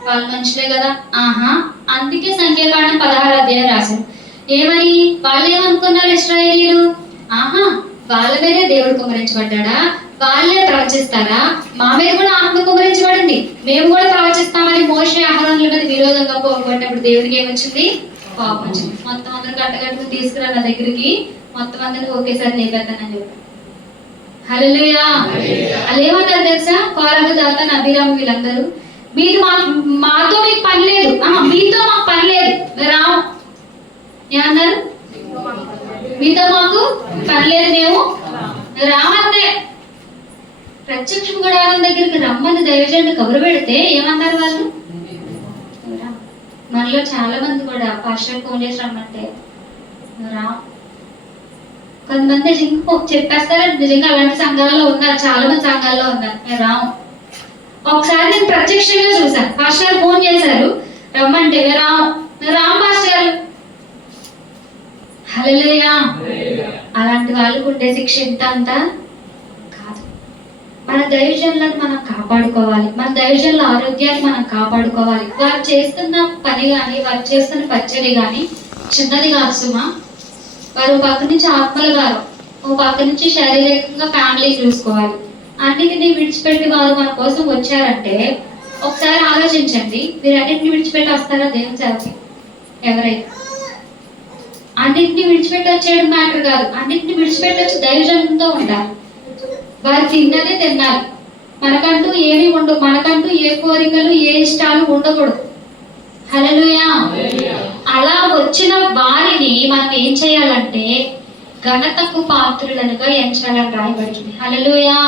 వాళ్ళు మనుషులే కదా. అందుకే సంఖ్యాకాండం 16వ అధ్యాయం రాశారు. ఏమని? వాళ్ళు ఏమనుకున్నారు ఇశ్రాయేలీయులు? వాళ్ళ మీదే దేవుడు కుమ్మరించబడ్డా, వాళ్ళే ప్రవచిస్తారా? మా మీద కూడా ఆత్మ కుమరించబడింది, మేము కూడా ప్రవచిస్తామని మోషే అహరోనుల మీద విరోధంగా పోగొట్టినప్పుడు దేవుడికి ఏమొచ్చింది? కోపం వచ్చింది. మొత్తం అందరూ గట్టగట్టుకు తీసుకురా నా దగ్గరికి, మొత్తం అందరినీ ఒకేసారి లేపేస్తానని చెప్పి. హల్లెలూయా. వాళ్ళు ఏమన్నారు తెలుసా? కోరహు, దాతాను, అబీరాము వీళ్ళందరూ, మీరు మాతో మీకు పని లేదు, మీతో మాకు పని లేదు, మేము రాము. ఏమన్నారు? మీతో మాకు పని లేదు, మేము రామంతే. ప్రత్యక్ష గుడారం దగ్గరికి రమ్మని దైవజనుడు కబురు పెడితే ఏమన్నారు వాళ్ళు? మనలో చాలా మంది కూడా పాస్టర్ ఫోన్ చేసి రమ్మంటే రా. కొంతమంది చెప్పేస్తారు, నిజంగా అలాంటి సంఘాల్లో ఉన్నారు, చాలా మంది సంఘాల్లో ఉన్నారు, మేము రాము. ఒకసారి నేను ప్రత్యక్షంగా చూసాను, పాస్టర్ ఫోన్ చేశారు రమ్మంటే రాము పాస్టర్. హల్లెలూయా. అలాంటి వాళ్ళకు ఉండే శిక్ష ఎంత అంతా కాదు. మన దైవజనులను మనం కాపాడుకోవాలి, మన దైవజనుల ఆరోగ్యాన్ని మనం కాపాడుకోవాలి. వారు చేస్తున్న పని కానీ, వారు చేస్తున్న పరిచర్య కానీ చిన్నది కాదు సుమా. వారు ఒక పక్క నుంచి ఆత్మల వారు, ఒక పక్క నుంచి శారీరకంగా ఫ్యామిలీ చూసుకోవాలి. అన్నిటినీ విడిచిపెట్టి వారు మన కోసం వచ్చారంటే ఒకసారి ఆలోచించండి, మీరు అన్నింటినీ విడిచిపెట్టి వస్తారా దేవుని సేవకి? ఎవరైనా అన్నింటినీ విడిచిపెట్టి వచ్చేయడం మ్యాటర్ కాదు, అన్నింటినీ విడిచిపెట్టి వచ్చి దైవజనంతో ఉండాలి. వారు తిన్నదే తినాలి, మనకంటూ ఏమీ ఉండవు, మనకంటూ ఏ కోరికలు ఏ ఇష్టాలు ఉండకూడదు. హల్లెలూయా. అలా వచ్చిన వారిని మనం ఏం చేయాలంటే ఘనతకు పాత్రులనుగా ఎంచాలని రాయబడింది. హల్లెలూయా.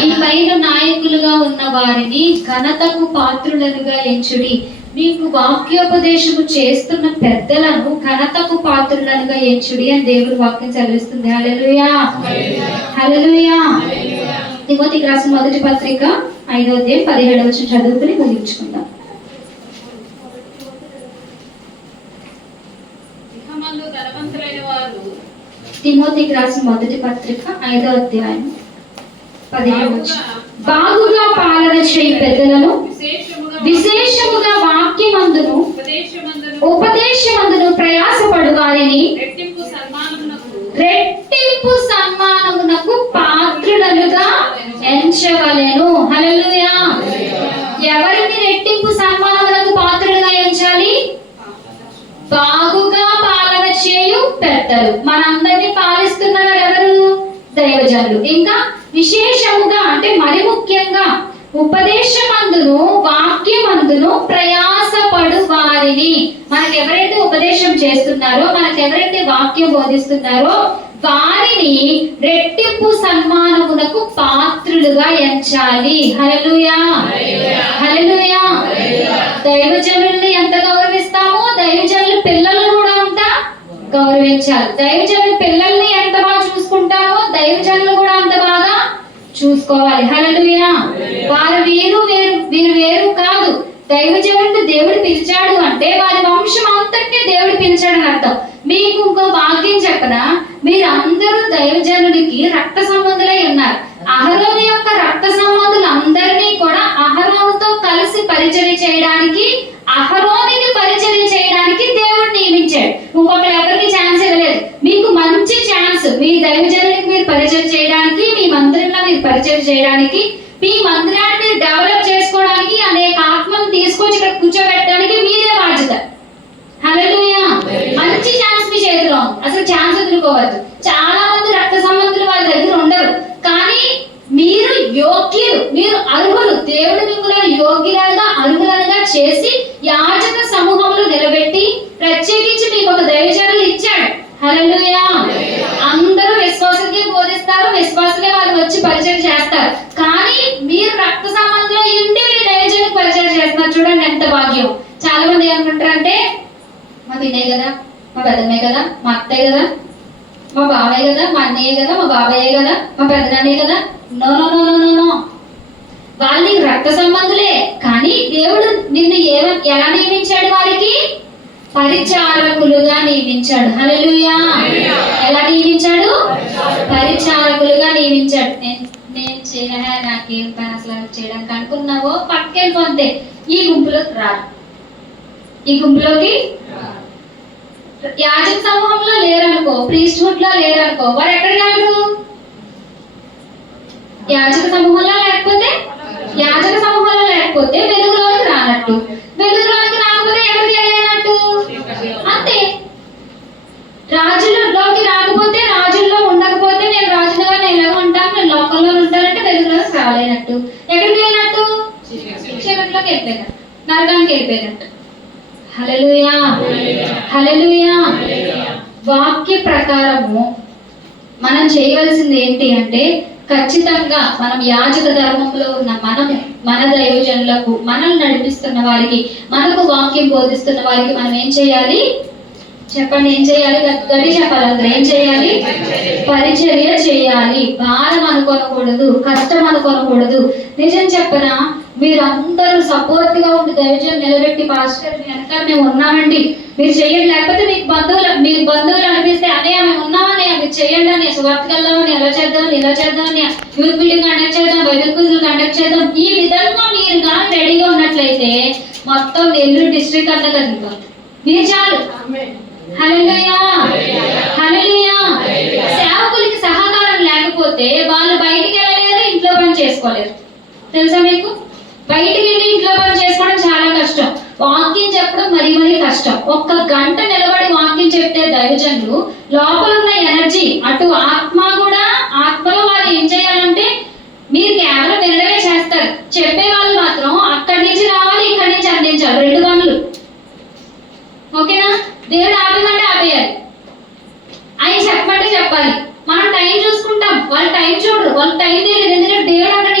ఈ పైన నాయకులుగా ఉన్న వారిని ఘనతకు పాత్రులనుగా ఎంచుడి, మీకు వాక్యోపదేశము చేస్తున్న పెద్దలను ఘనతకు పాత్రులనుగా ఎంచుడి అని దేవుని వాక్యం చదివిస్తుంది. హల్లెలూయా. హల్లెలూయా. తిమోతికి రాసిన మొదటి పత్రిక 5వ అధ్యాయం 17వ వచనం చదువుకుని ముగించుకుందాం. తిమోతికి రాసిన మొదటి పత్రిక 5వ అధ్యాయం 17వ వచనం. బాగుగా పాలన చేయి పెద్దలను విశేషముగా వాక్యమందును ఉపదేశమందును ప్రయాసపడు వారిని రెట్టింపు సన్మానమునకు పాత్రులనుగా ఎంచవలెను. హల్లెలూయా. ఎవరిని రెట్టింపు సన్మానమునకు పాత్రులుగా ఎంచాలి? బాగుగా పాలన చేయు పెద్దలు. మనందరినీ పాలిస్తున్నారు ఎవరు? దైవజనులు. ఇంకా విశేషముగా అంటే మరి ముఖ్యంగా ఉపదేశమందును వాక్యమందును ప్రయాసపడు వారిని, మనకు ఎవరైతే ఉపదేశం చేస్తున్నారో, మనకు ఎవరైతే వాక్యం బోధిస్తున్నారో వారిని రెట్టింపు సన్మానమునకు పాత్రులుగా ఎంచాలి. హల్లెలూయా. హల్లెలూయా. దైవజనుల్ని ఎంత గౌరవిస్తామో దైవజనుల పిల్లలను కూడా అంత గౌరవించాలి. దైవజనుల పిల్లల్ని ఎంత బాగా చూసుకుంటామో దైవజనులు కూడా అంత బాగా చూసుకోవాలి. హల్లెలూయా. వారు వీరు వేరు కాదు. దైవజనుడిని దేవుడు పిలిచాడు అంటే వారి వంశం అంతటినీ దేవుడు పిలిచాడని అర్థం. మీకు ఇంకో వాక్యం చెప్పనా, మీరందరూ దైవజనుడికి రక్త సంబంధులై ఉన్నారు. అహరోను యొక్క రక్త సంబంధులు అందరినీ కూడా అహరోనుతో కలిసి పరిచర్య చేయడానికి, అహరోనికి పరిచర్య చేయడానికి దేవుడు నియమించాడు. ఇంకొకరు ఎవరికి ఛాన్స్ ఇవ్వలేదు. మీకు మంచి ఛాన్స్, మీ దైవజనుడికి మీరు పరిచర్య చేయడానికి, మీ మందిరంలో మీరు పరిచర్య చేయడానికి, మీ మందిరాన్ని మీరు డెవలప్ చేసుకోవడానికి, అనేక ఆత్మను తీసుకొచ్చి ఇక్కడ కూర్చోబెట్టడానికి మీరే బాధ్యత. హల్లెలూయా. మంచి ఛాన్స్ మీ చేతిలో ఉంది, అసలు ఛాన్స్ వదులుకోవద్దు. చాలా మంది రక్త సంబంధులు వారి దగ్గర ఉండరు, కానీ మీరు యోగ్యులు, మీరు అర్హులు. దేవుడు మిమ్మల్ని యోగ్యులుగా అర్హులుగా చేసి యాజక సమూహంలో నిలబెట్టి ప్రత్యేకించి మీకు ఒక దైవజనులు ఇచ్చాడు. హల్లెలూయా. అందరూ విశ్వాసులకే బోధిస్తారు, విశ్వాసులే వాళ్ళు వచ్చి పరిచయం చేస్తారు, కానీ మీరు రక్త సంబంధంలో ఇంటి మీ దైవజనులకు పరిచయం చేస్తున్నారు. చూడండి ఎంత భాగ్యం. చాలా మంది ఏమంటారంటే మా పిన్నే కదా, మా పెద్దమ్మే కదా, మా అత్తయ్య కదా, మా బాబాయ్ కదా, మా అన్నయ్య కదా, మా బాబాయ్ కదా, మా పెద్దనాన్నే కదా. No no no no no no. వాళ్ళు రక్త సంబంధులే, కానీ దేవుడు నిన్ను ఎలా నియమించాడు? వారికి పరిచారకులుగా నియమించాడు. హల్లెలూయా. ఎలా నియమించాడు? పరిచారకులుగా నియమించాడు. నేను నాకేం పని అసలు చేయడానికి అనుకున్నావో పట్టుకెళ్ళిపోతే ఈ గుంపులోకి రారు. ఈ గుంపులోకి యాజక సమూహంలో లేరనుకో, ప్రీస్ట్హుడ్ లో లేరనుకో, వారు ఎక్కడికి వెళ్ళరు? యాజక సమూహంలో లేకపోతే వెలుగులోనికి రానట్టు. వెలుగులోనికి రాకపోతే ఎక్కడికి వెళ్ళలేనట్టు. అంతే. రాజులలోకి రాకపోతే, రాజుల్లో ఉండకపోతే, నేను రాజులుగా నేను ఎలా ఉంటాను, నేను లోకంలో ఉంటానంటే వెలుగులోకి రాలేనట్టు. ఎక్కడికి వెళ్ళినట్టు? చీకట్లోకి వెళ్ళిపోయినట్టు, నరకానికి వెళ్ళిపోయినట్టు. హల్లెలూయా, హల్లెలూయా. వాక్య ప్రకారము మనం చేయవలసింది ఏంటి అంటే, ఖచ్చితంగా మనం యాజక ధర్మంలో ఉన్న మన దైవజనులకు, మనల్ని నడిపిస్తున్న వారికి, మనకు వాక్యం బోధిస్తున్న వారికి మనం ఏం చేయాలి? చెప్పండి, ఏం చేయాలి? గట్టి చెప్పాలి అందరూ. ఏం చేయాలి? పరిచర్య చేయాలి. భారం అనుకోనకూడదు, కష్టం అనుకోనకూడదు. నిజం చెప్పనా, మీరు అందరూ సపోర్ట్ గా ఉండి దైవజనం నిలబెట్టి, పాస్టర్ వెనక మేము ఉన్నామండి, మీరు చేయండి. లేకపోతే మీకు బంధువులు అనిపిస్తే, అదే ఆమె ఉన్నామని, మీరు చేయండి అని, సువార్తకి వెళ్దామని, ఎలా చేద్దామని, ఇలా చేద్దామని, యూత్ మీటింగ్ కండక్ట్ చేద్దాం, బైబిల్ క్విజ్లు కండక్ట్ చేద్దాం, ఈ విధంగా మీరు కానీ రెడీగా ఉన్నట్లయితే మొత్తం నెల్లూరు డిస్ట్రిక్ట్ అంతా కదిలిపోతుంది. మీరు చాలు. హల్లెలూయా, హల్లెలూయా. సేవకులకి సహకారం లేకపోతే వాళ్ళు బయటికి వెళ్ళలేరు, ఇంట్లో పని చేసుకోలేరు. తెలుసా మీకు? బయటికి వెళ్ళి ఇంట్లో పని చేసుకోవడం చాలా కష్టం. వాక్యం చెప్పడం మరీ కష్టం. 1 గంట నిలబడి వాక్యం చెప్తే దైవజనులు లోపల ఉన్న ఎనర్జీ, అటు ఆత్మలో వారు ఏం చేయాలంటే, మీరు కేవలం వినడమే చేస్తారు. చెప్పే వాళ్ళు మాత్రం అక్కడి నుంచి రావాలి, ఇక్కడి నుంచి అందించాలి. 2 పనులు. ఓకేనా? దేవుడు ఆపేమంటే ఆపేయాలి, ఆయన చెప్పమంటే చెప్పాలి. మనం టైం చూసుకుంటాం, వాళ్ళు టైం చూడరు, వాళ్ళకి టైం తెలియదు. ఎందుకంటే దేవుడు అక్కడ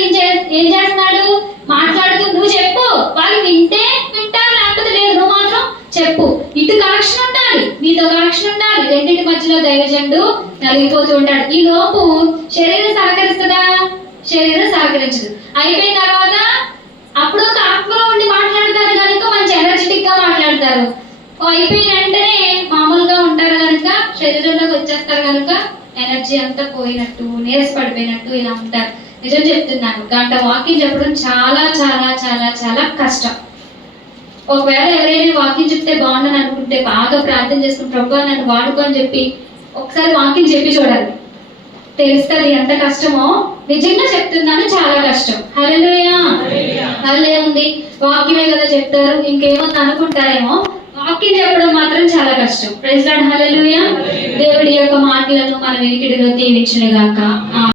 ఏం చేస్తున్నాడు? మాట్లాడుతూ నువ్వు చెప్పు, వాళ్ళు వింటారు, లేకపోతే లేదు, నువ్వు మాత్రం చెప్పు. ఇటు కనెక్షన్ ఉండాలి, మీతో కనెక్షన్ ఉండాలి. రెండింటి మధ్యలో దైవజనుడు నలిగిపోతూ ఉంటాడు. ఈ లోపు శరీరం సహకరిస్తుందా? శరీరం సహకరించదు. అయిపోయిన తర్వాత అప్పుడు ఆత్మలో ఉండి మాట్లాడతారు కనుక మంచి ఎనర్జెటిక్ గా మాట్లాడతారు. అయిపోయిన వెంటనే మామూలుగా ఉంటారు కనుక, శరీరంలోకి వచ్చేస్తారు కనుక ఎనర్జీ అంతా పోయినట్టు, నీరస పడిపోయినట్టు ఇలా ఉంటారు. నిజం చెప్తున్నాను, గంట వాకింగ్ చెప్పడం చాలా చాలా చాలా చాలా కష్టం. ఒకవేళ ఎవరైనా వాకింగ్ చెప్తే బాగుండని అనుకుంటే, బాగా ప్రార్థన చేసుకుని ప్రభువా నన్ను వాడుకో అని చెప్పి ఒకసారి వాకింగ్ చెప్పి చూడాలి, తెలుస్తుంది ఎంత కష్టమో. నిజంగా చెప్తున్నాను, చాలా కష్టం. హల్లెలూయా. వాళ్ళే ఉంది, వాక్యమే కదా చెప్తారు, ఇంకేమన్నా అనుకుంటారేమో. వాక్యం చెప్పడం మాత్రం చాలా కష్టం. ప్రైజ్ లార్డ్, హల్లెలూయా. దేవుడి యొక్క మాటలను మన వినికిడిలో దీవించును గాక.